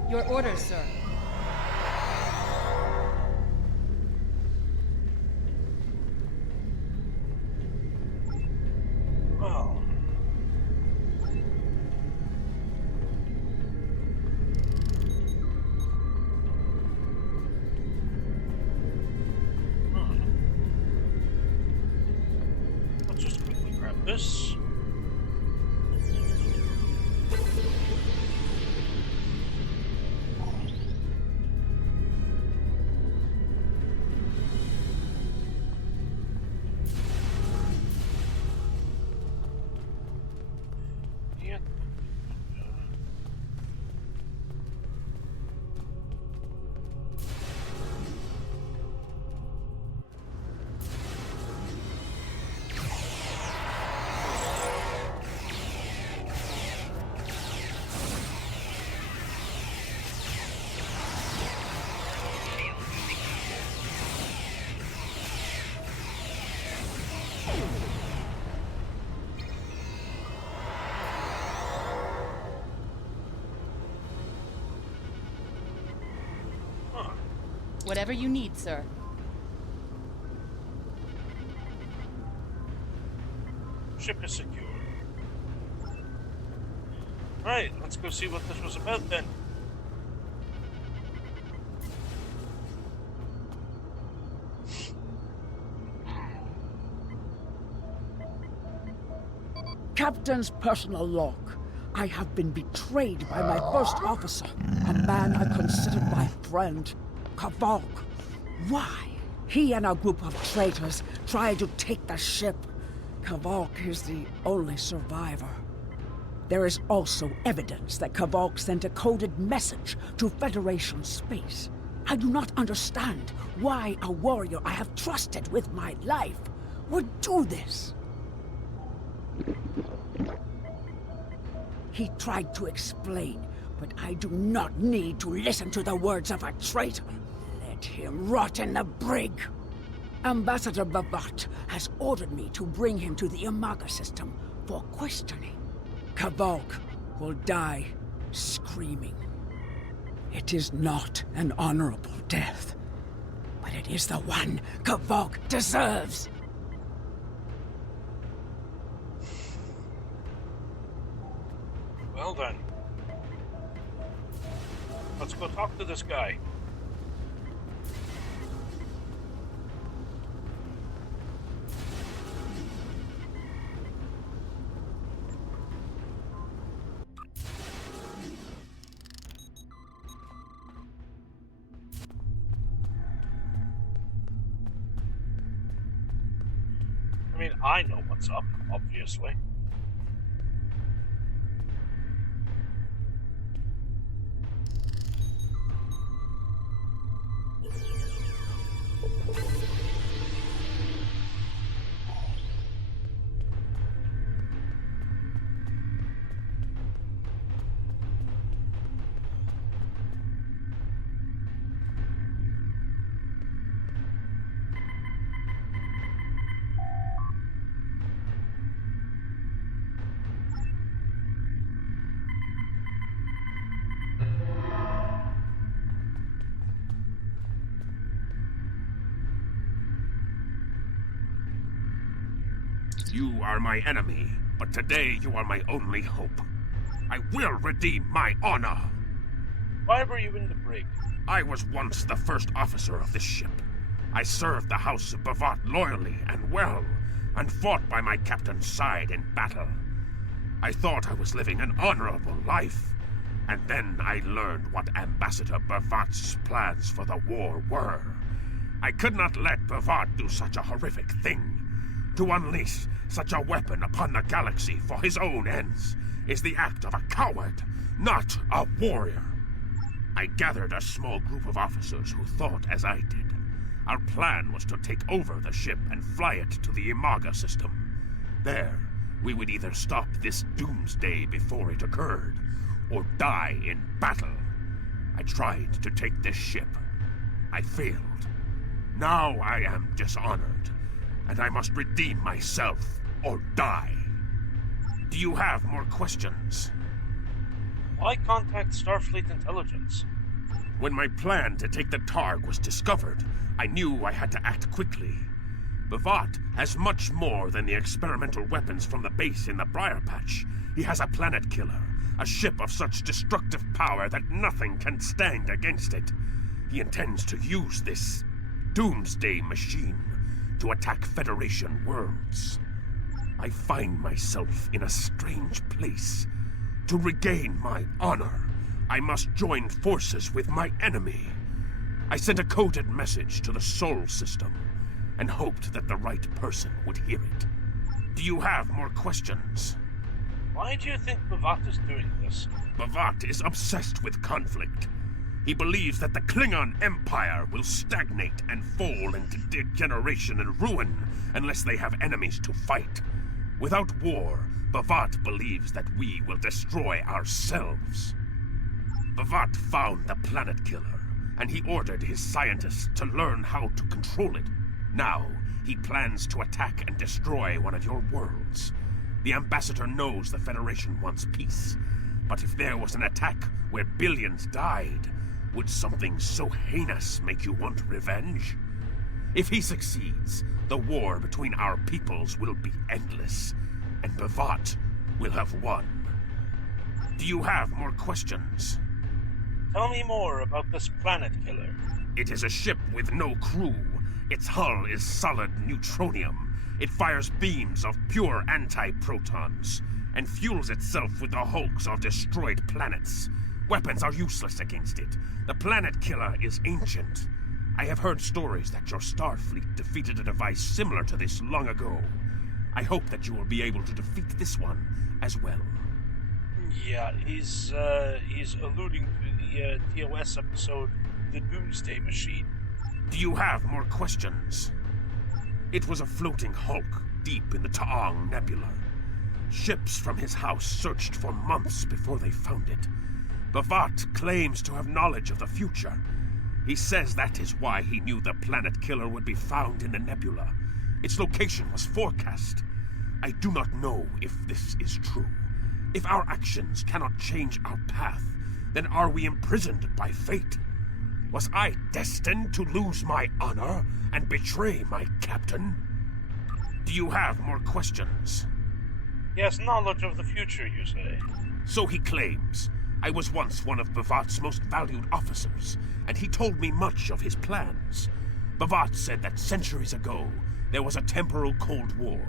Your orders, sir. Well. Let's just quickly grab this. Yeah. Huh. Whatever you need, sir. Ship is secure. Right, let's go see what this was about then. Captain's personal log. I have been betrayed by my first officer, a man I considered my friend, Kavok. Why? He and a group of traitors tried to take the ship. Kavok is the only survivor. There is also evidence that Kavok sent a coded message to Federation space. I do not understand why a warrior I have trusted with my life would do this. He tried to explain, but I do not need to listen to the words of a traitor. Let him rot in the brig. Ambassador Bavat has ordered me to bring him to the Imaga system for questioning. Kavok will die screaming. It is not an honorable death, but it is the one Kavok deserves. Well then. Let's go talk to this guy. I mean, I know what's up, obviously. You are my enemy, but today you are my only hope. I will redeem my honor. Why were you in the brig? I was once the first officer of this ship. I served the House of Bavat loyally and well, and fought by my captain's side in battle. I thought I was living an honorable life, and then I learned what Ambassador Bavat's plans for the war were. I could not let Bavat do such a horrific thing. To unleash such a weapon upon the galaxy for his own ends is the act of a coward, not a warrior. I gathered a small group of officers who thought as I did. Our plan was to take over the ship and fly it to the Imaga system. There, we would either stop this doomsday before it occurred, or die in battle. I tried to take this ship. I failed. Now I am dishonored, and I must redeem myself or die. Do you have more questions? Why contact Starfleet Intelligence? When my plan to take the Targ was discovered, I knew I had to act quickly. Bavat has much more than the experimental weapons from the base in the Briar Patch. He has a planet killer, a ship of such destructive power that nothing can stand against it. He intends to use this doomsday machine to attack Federation worlds. I find myself in a strange place. To regain my honor, I must join forces with my enemy. I sent a coded message to the Sol system and hoped that the right person would hear it. Do you have more questions? Why do you think Bavat is doing this? Bavat is obsessed with conflict. He believes that the Klingon Empire will stagnate and fall into degeneration and ruin unless they have enemies to fight. Without war, Bavat believes that we will destroy ourselves. Bavat found the planet killer, and he ordered his scientists to learn how to control it. Now, he plans to attack and destroy one of your worlds. The Ambassador knows the Federation wants peace, but if there was an attack where billions died, would something so heinous make you want revenge? If he succeeds, the war between our peoples will be endless, and Bavat will have won. Do you have more questions? Tell me more about this planet killer. It is a ship with no crew. Its hull is solid neutronium. It fires beams of pure anti-protons, and fuels itself with the hulks of destroyed planets. Weapons are useless against it. The planet killer is ancient. I have heard stories that your Starfleet defeated a device similar to this long ago. I hope that you will be able to defeat this one as well. Yeah, he's alluding to the TOS episode, The Doomsday Machine. Do you have more questions? It was a floating hulk deep in the Taong Nebula. Ships from his house searched for months before they found it. Bavat claims to have knowledge of the future. He says that is why he knew the planet killer would be found in the nebula. Its location was forecast. I do not know if this is true. If our actions cannot change our path, then are we imprisoned by fate? Was I destined to lose my honor and betray my captain? Do you have more questions? He has knowledge of the future, you say? So he claims. I was once one of Bavat's most valued officers, and he told me much of his plans. Bavat said that centuries ago, there was a temporal Cold War.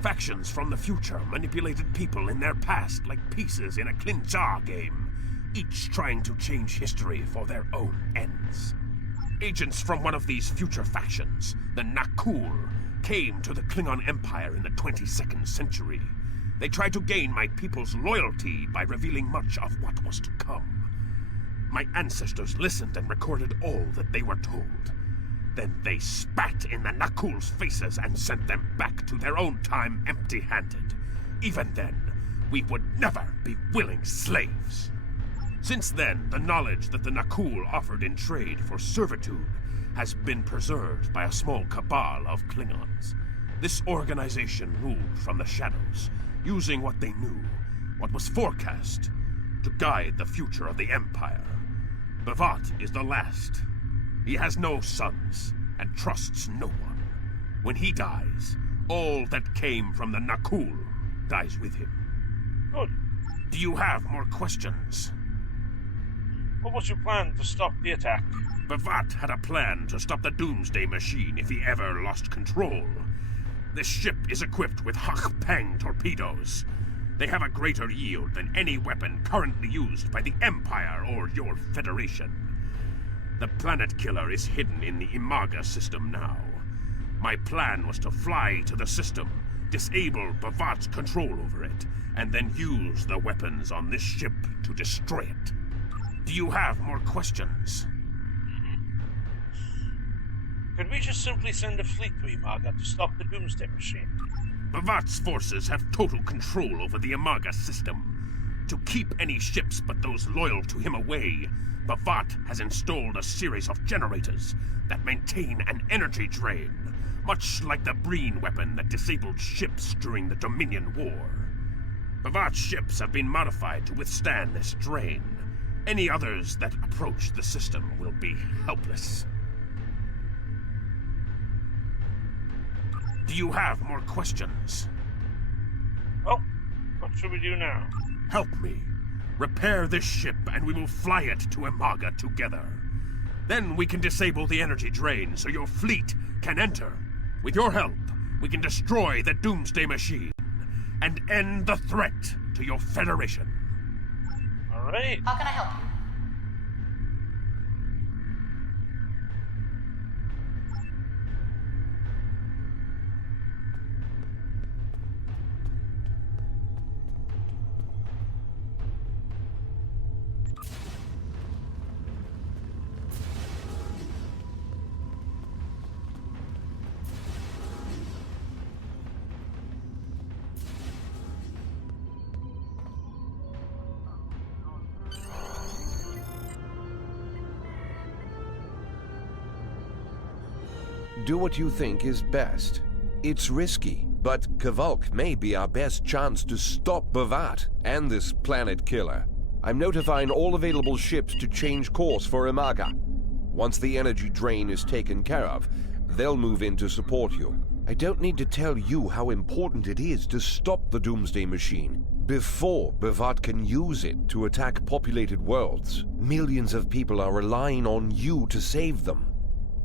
Factions from the future manipulated people in their past like pieces in a Klinjar game, each trying to change history for their own ends. Agents from one of these future factions, the Nakul, came to the Klingon Empire in the 22nd century. They tried to gain my people's loyalty by revealing much of what was to come. My ancestors listened and recorded all that they were told. Then they spat in the Nakul's faces and sent them back to their own time empty-handed. Even then, we would never be willing slaves. Since then, the knowledge that the Nakul offered in trade for servitude has been preserved by a small cabal of Klingons. This organization ruled from the shadows, using what they knew, what was forecast, to guide the future of the Empire. Bavat is the last. He has no sons, and trusts no one. When he dies, All that came from the Nakul dies with him. Good. Do you have more questions? What was your plan to stop the attack? Bavat had a plan to stop the Doomsday Machine if he ever lost control. This ship is equipped with Hak Peng torpedoes. They have a greater yield than any weapon currently used by the Empire or your Federation. The Planet Killer is hidden in the Imaga system now. My plan was to fly to the system, disable Bavat's control over it, and then use the weapons on this ship to destroy it. Do you have more questions? Could we just simply send a fleet to Imaga to stop the Doomsday Machine? Bavat's forces have total control over the Imaga system. To keep any ships but those loyal to him away, Bavat has installed a series of generators that maintain an energy drain, much like the Breen weapon that disabled ships during the Dominion War. Bavat's ships have been modified to withstand this drain. Any others that approach the system will be helpless. Do you have more questions? Well, what should we do now? Help me. Repair this ship and we will fly it to Imaga together. Then we can disable the energy drain so your fleet can enter. With your help, we can destroy the Doomsday Machine and end the threat to your Federation. All right. How can I help you? Do what you think is best. It's risky, but Kavok may be our best chance to stop Bavat and this planet killer. I'm notifying all available ships to change course for Imaga. Once the energy drain is taken care of, they'll move in to support you. I don't need to tell you how important it is to stop the Doomsday Machine before Bavat can use it to attack populated worlds. Millions of people are relying on you to save them.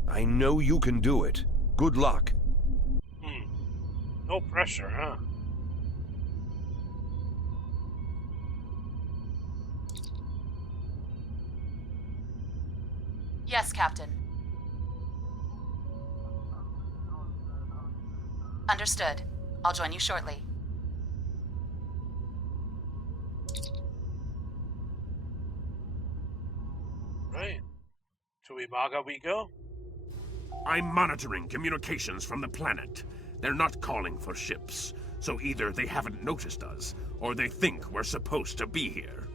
I know you can do it. Good luck. No pressure, huh? Yes, Captain. Understood. I'll join you shortly. Right. To Imaga we go? I'm monitoring communications from the planet. They're not calling for ships, so either they haven't noticed us, or they think we're supposed to be here.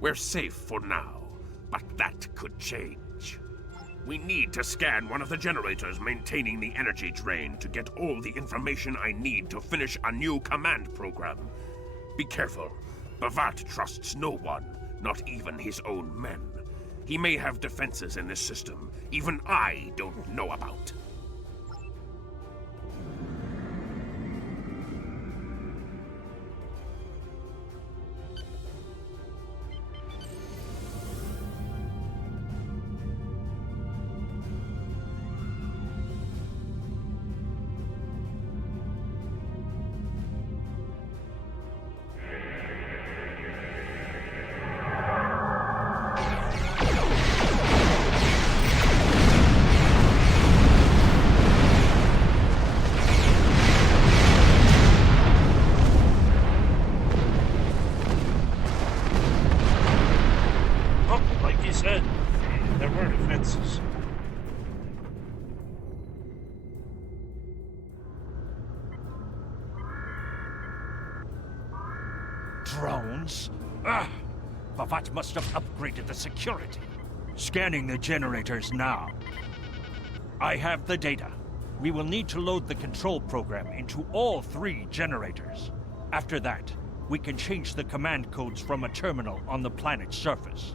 We're safe for now, but that could change. We need to scan one of the generators maintaining the energy drain to get all the information I need to finish a new command program. Be careful. Bavat trusts no one, not even his own men. He may have defenses in this system even I don't know about. Drones? Bavat must have upgraded the security. Scanning the generators now. I have the data. We will need to load the control program into all 3 generators. After that, we can change the command codes from a terminal on the planet's surface.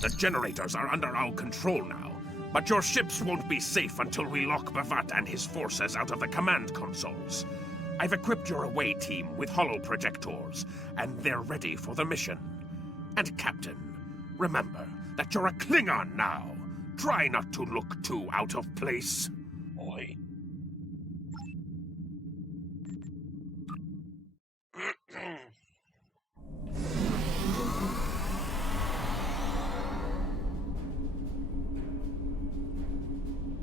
The generators are under our control now, but your ships won't be safe until we lock Bavat and his forces out of the command consoles. I've equipped your away team with holo projectors, and they're ready for the mission. And Captain, remember that you're a Klingon now. Try not to look too out of place. Boy.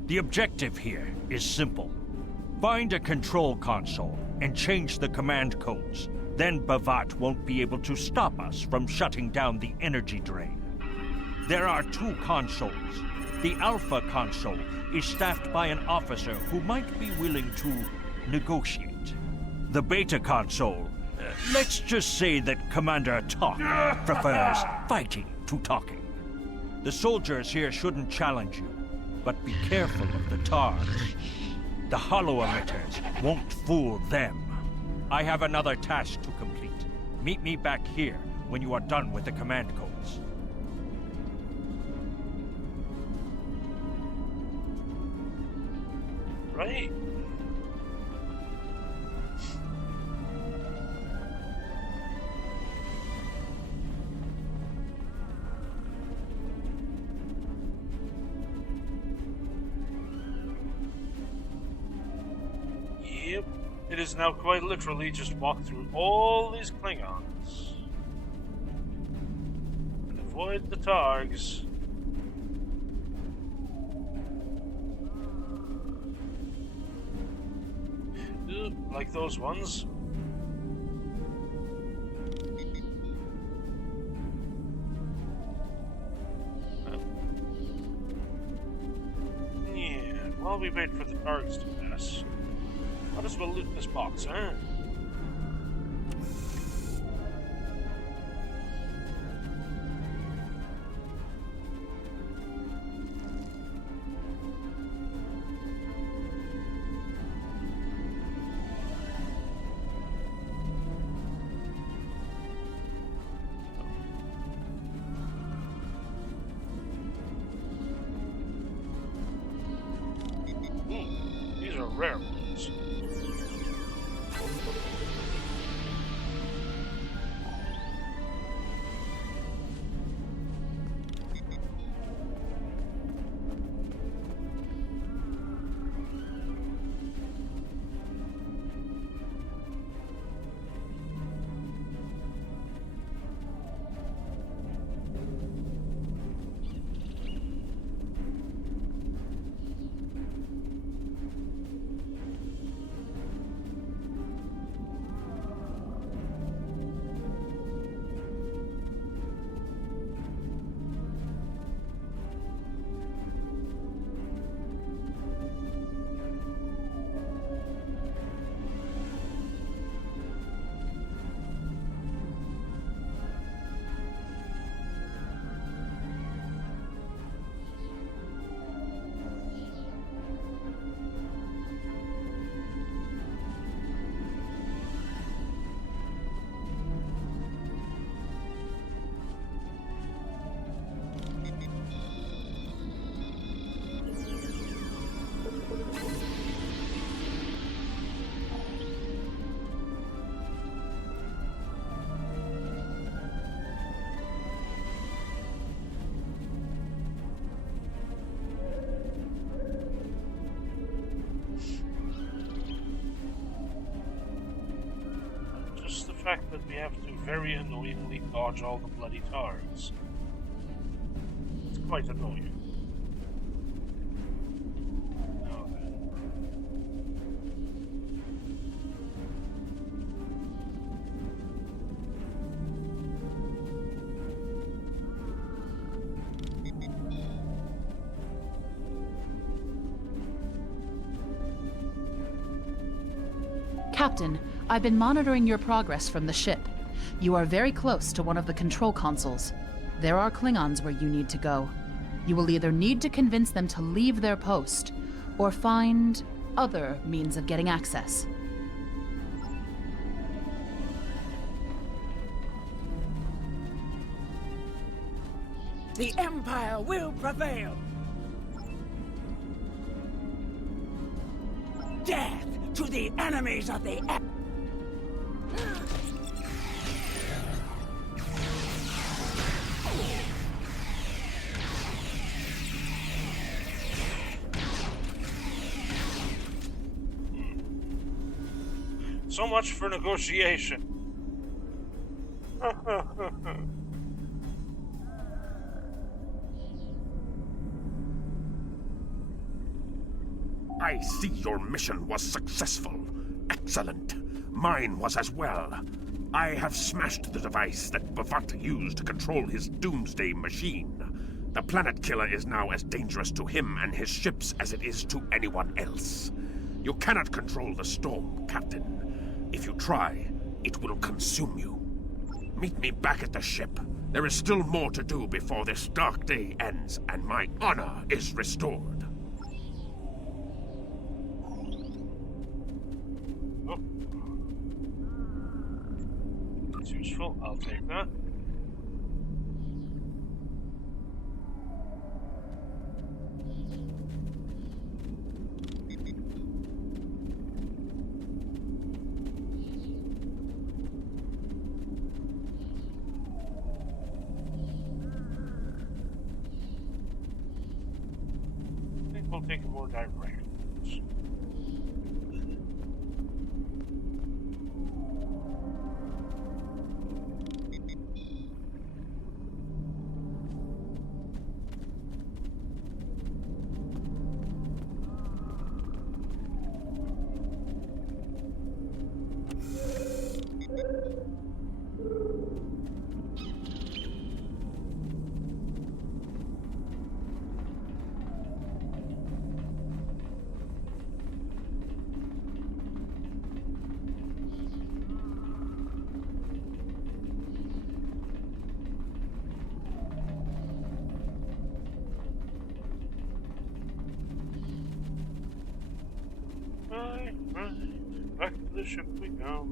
The objective here is simple. Find a control console and change the command codes. Then Bavat won't be able to stop us from shutting down the energy drain. There are two consoles. The Alpha console is staffed by an officer who might be willing to negotiate. The Beta console, let's just say that Commander Talk prefers fighting to talking. The soldiers here shouldn't challenge you, but be careful of the Targs. The hollow emitters won't fool them. I have another task to complete. Meet me back here when you are done with the command codes. Right. Yep. It is now quite literally just walk through all these Klingons and avoid the Targs. Like those ones. Yeah, while we wait for the Targs to pass, might as well loot this box, huh? These are rare ones. Just the fact that we have to very annoyingly dodge all the bloody Targs. It's quite annoying. Now then. Captain, I've been monitoring your progress from the ship. You are very close to one of the control consoles. There are Klingons where you need to go. You will either need to convince them to leave their post, or find other means of getting access. The Empire will prevail! Death to the enemies of the Empire! So much for negotiation. I see your mission was successful. Excellent. Mine was as well. I have smashed the device that B'vat used to control his doomsday machine. The planet killer is now as dangerous to him and his ships as it is to anyone else. You cannot control the storm, Captain. If you try, it will consume you. Meet me back at the ship. There is still more to do before this dark day ends and my honor is restored. Oh. That's useful. I'll take that. We'll take a more direct route. Right, back to the ship we go.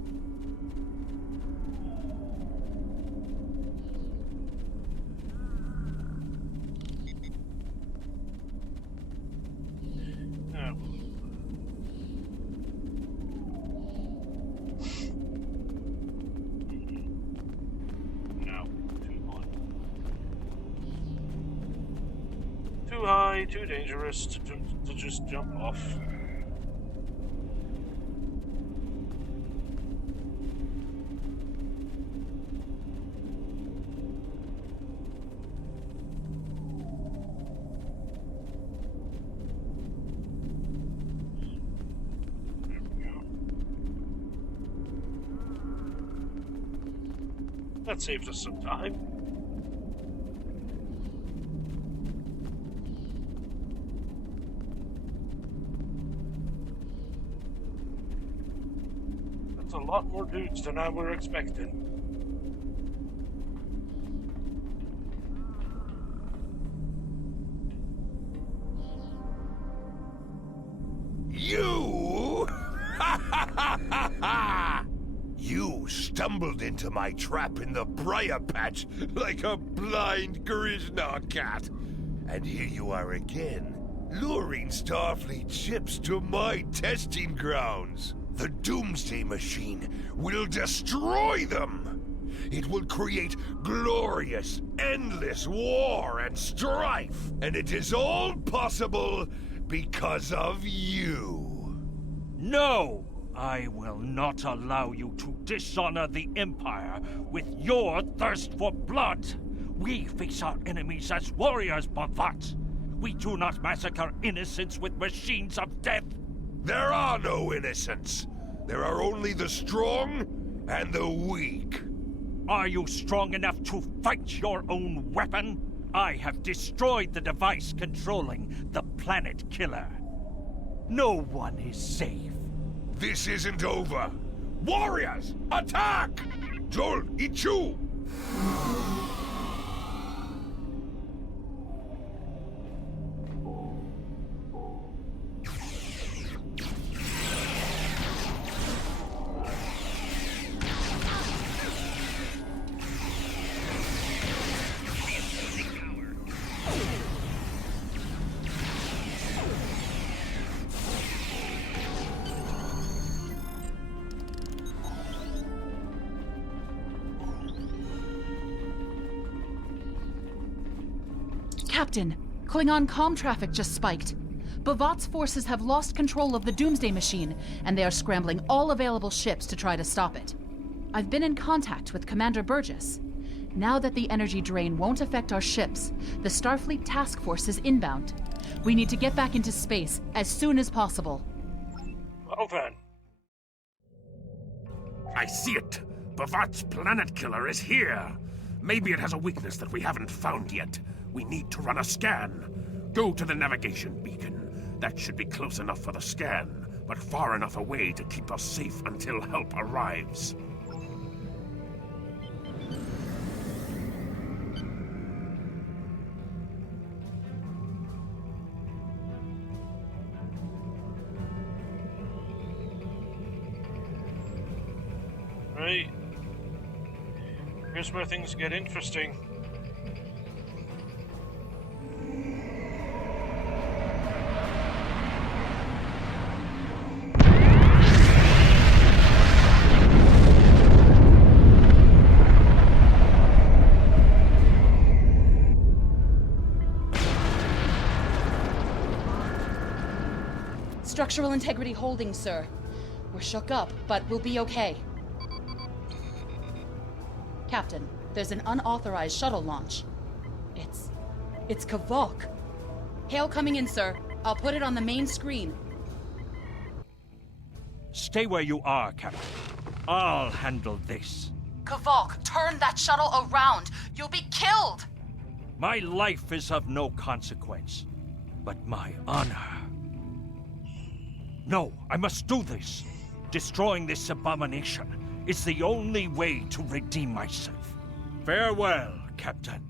Now, no, too high, too dangerous to just jump off. That saved us some time. That's a lot more dudes than I were expecting. You? You stumbled into my trap in the briar patch like a blind Griznar cat. And here you are again, luring Starfleet ships to my testing grounds. The Doomsday Machine will destroy them. It will create glorious, endless war and strife. And it is all possible because of you. No! I will not allow you to dishonor the Empire with your thirst for blood. We face our enemies as warriors, B'vat. We do not massacre innocents with machines of death. There are no innocents. There are only the strong and the weak. Are you strong enough to fight your own weapon? I have destroyed the device controlling the Planet Killer. No one is safe. This isn't over. Warriors, attack! Joel, Ichu! Captain, Klingon comm traffic just spiked. B'Vat's forces have lost control of the Doomsday Machine, and they are scrambling all available ships to try to stop it. I've been in contact with Commander Burgess. Now that the energy drain won't affect our ships, the Starfleet Task Force is inbound. We need to get back into space as soon as possible. Well then. I see it. B'Vat's Planet Killer is here. Maybe it has a weakness that we haven't found yet. We need to run a scan. Go to the navigation beacon. That should be close enough for the scan, but far enough away to keep us safe until help arrives. Here's where things get interesting. Structural integrity holding, sir. We're shook up, but we'll be okay. Captain, there's an unauthorized shuttle launch. It's Kavok. Hail coming in, sir. I'll put it on the main screen. Stay where you are, Captain. I'll handle this. Kavok, turn that shuttle around. You'll be killed! My life is of no consequence, but my honor. No, I must do this. Destroying this abomination is the only way to redeem myself. Farewell, Captain.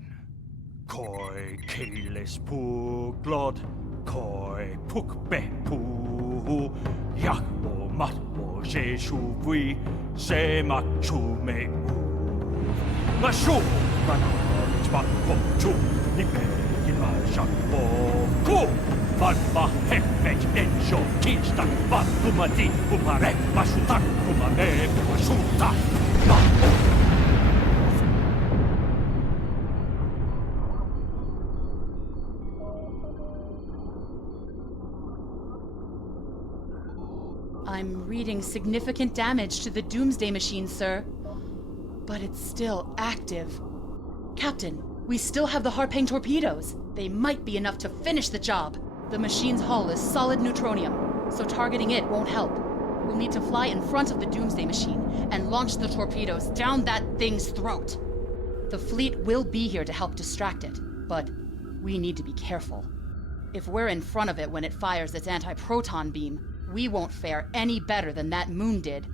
Koi keles pu glod, koi puk be pu, yakbo matbo jeshu bui, se machu me u. Mashu, banach bat kopchu, nipe yima shakbo ku. Valva hepet enjo kinstak vat kumadi kumare masutak kumare masuta I'm reading significant damage to the Doomsday Machine, sir. But it's still active. Captain, we still have the Harpang torpedoes. They might be enough to finish the job. The machine's hull is solid neutronium, so targeting it won't help. We'll need to fly in front of the Doomsday Machine and launch the torpedoes down that thing's throat. The fleet will be here to help distract it, but we need to be careful. If we're in front of it when it fires its anti-proton beam, we won't fare any better than that moon did.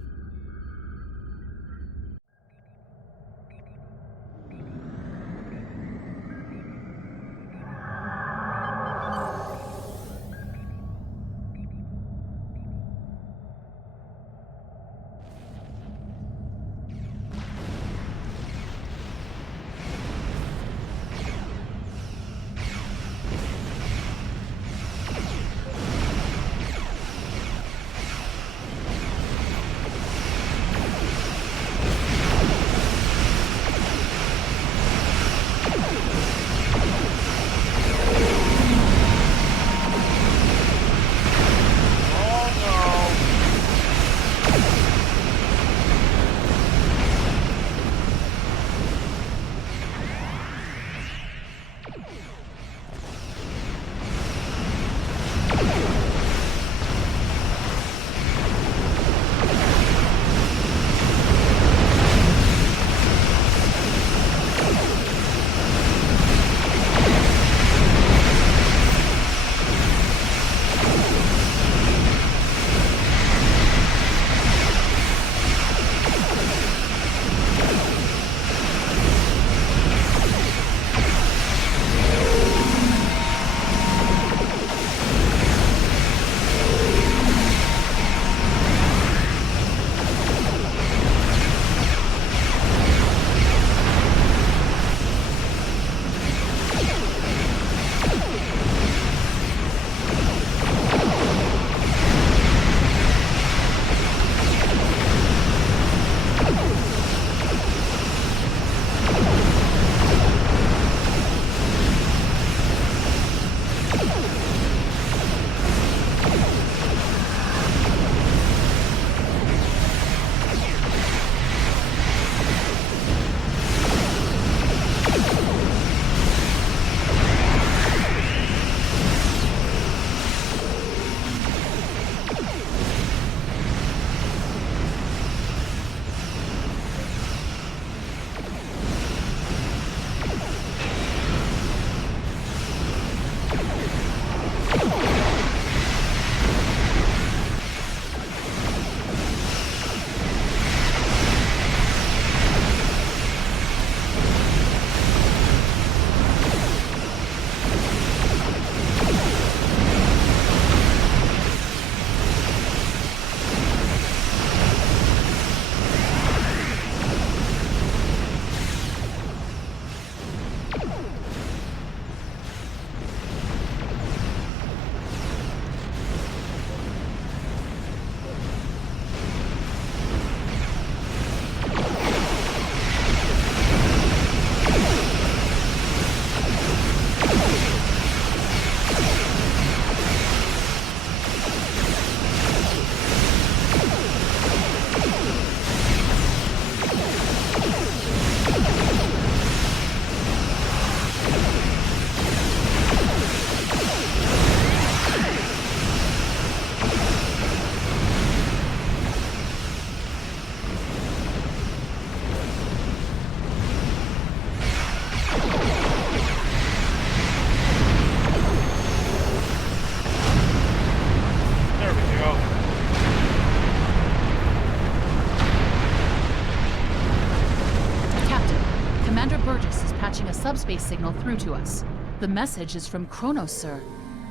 Burgess is patching a subspace signal through to us. The message is from Kronos, sir.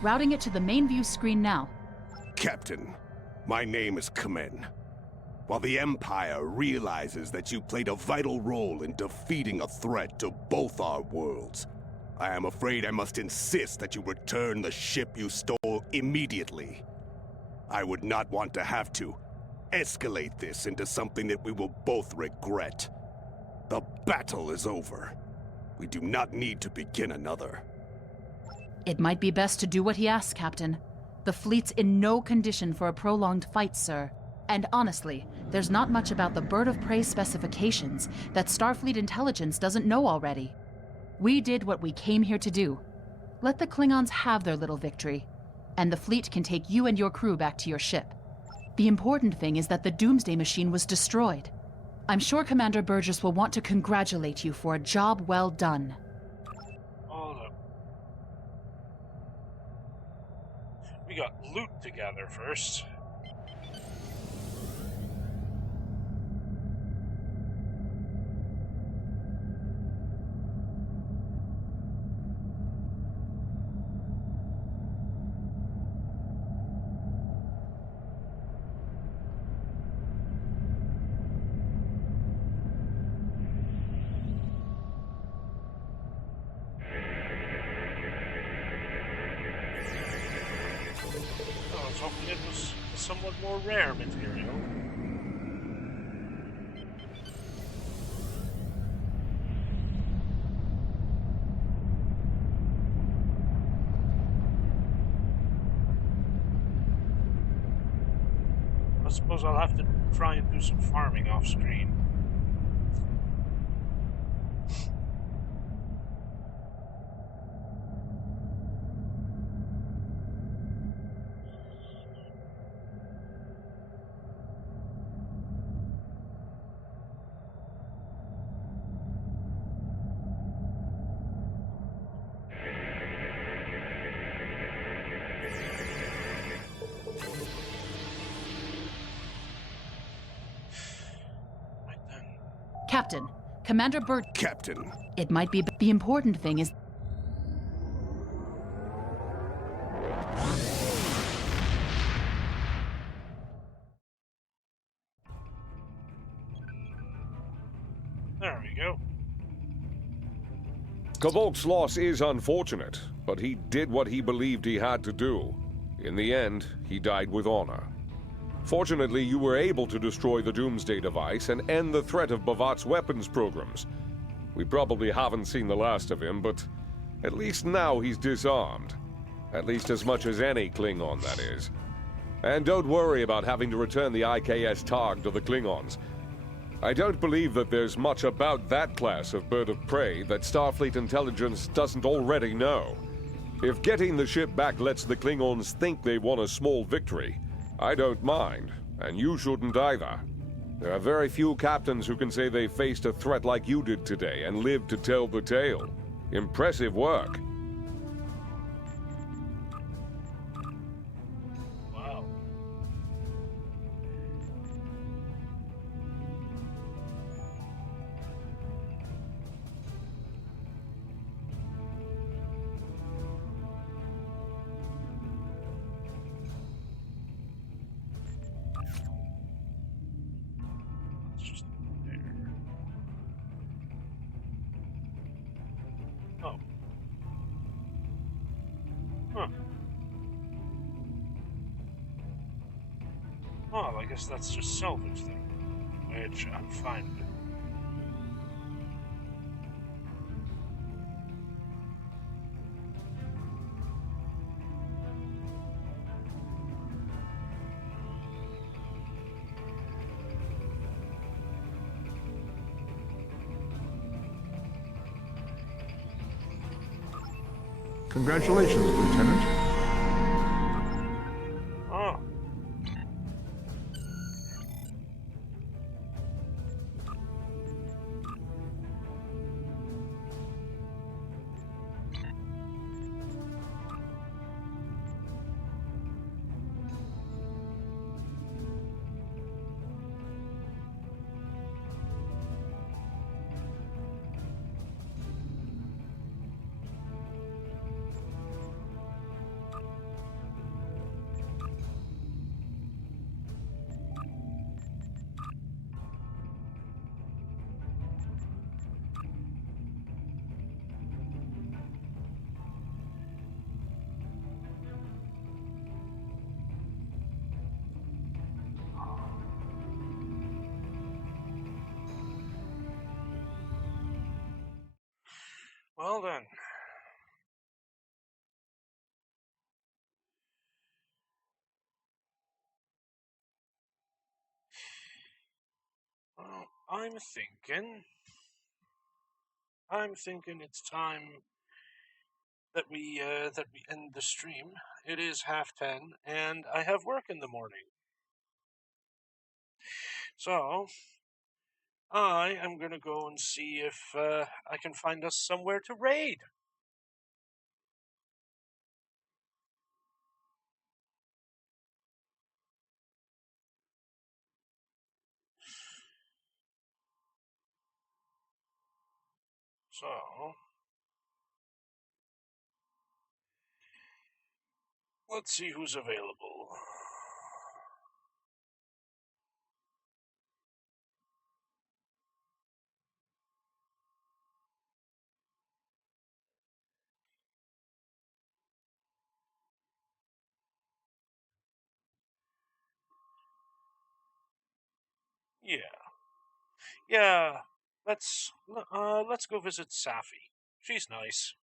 Routing it to the main view screen now. Captain, my name is Kamen. While the Empire realizes that you played a vital role in defeating a threat to both our worlds, I am afraid I must insist that you return the ship you stole immediately. I would not want to have to escalate this into something that we will both regret. The battle is over. We do not need to begin another. It might be best to do what he asks, Captain. The fleet's in no condition for a prolonged fight, sir. And honestly, there's not much about the Bird of Prey specifications that Starfleet intelligence doesn't know already. We did what we came here to do. Let the Klingons have their little victory, and the fleet can take you and your crew back to your ship. The important thing is that the Doomsday Machine was destroyed. I'm sure Commander Burgess will want to congratulate you for a job well done. Hold up. We got loot to gather first. Hoping it was somewhat more rare material. I suppose I'll have to try and do some farming off screen. Captain, Commander Bird. Captain. It might be, the important thing is. There we go. Kvolk's loss is unfortunate, but he did what he believed he had to do. In the end, he died with honor. Fortunately, you were able to destroy the Doomsday device and end the threat of Bavat's weapons programs. We probably haven't seen the last of him, but at least now he's disarmed. At least as much as any Klingon, that is. And don't worry about having to return the IKS Targ to the Klingons. I don't believe that there's much about that class of bird of prey that Starfleet intelligence doesn't already know. If getting the ship back lets the Klingons think they won a small victory, I don't mind, and you shouldn't either. There are very few captains who can say they faced a threat like you did today and lived to tell the tale. Impressive work. Wow. Oh. Huh. Well, I guess that's just salvage then, which I'm fine with. Congratulations, Lieutenant. Oh. Well then. Well, I'm thinking it's time that we end the stream. It is 10:30, and I have work in the morning. So I am gonna go and see if I can find us somewhere to raid. So let's see who's available. Yeah. Let's go visit Safi. She's nice.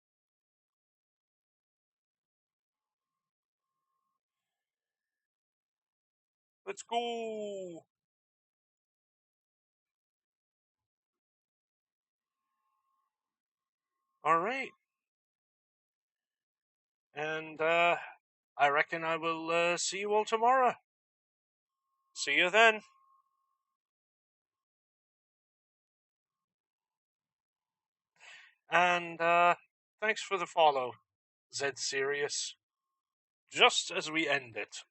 Let's go. All right. And I reckon I will see you all tomorrow. See you then. And thanks for the follow, Zed Serious. Just as we end it.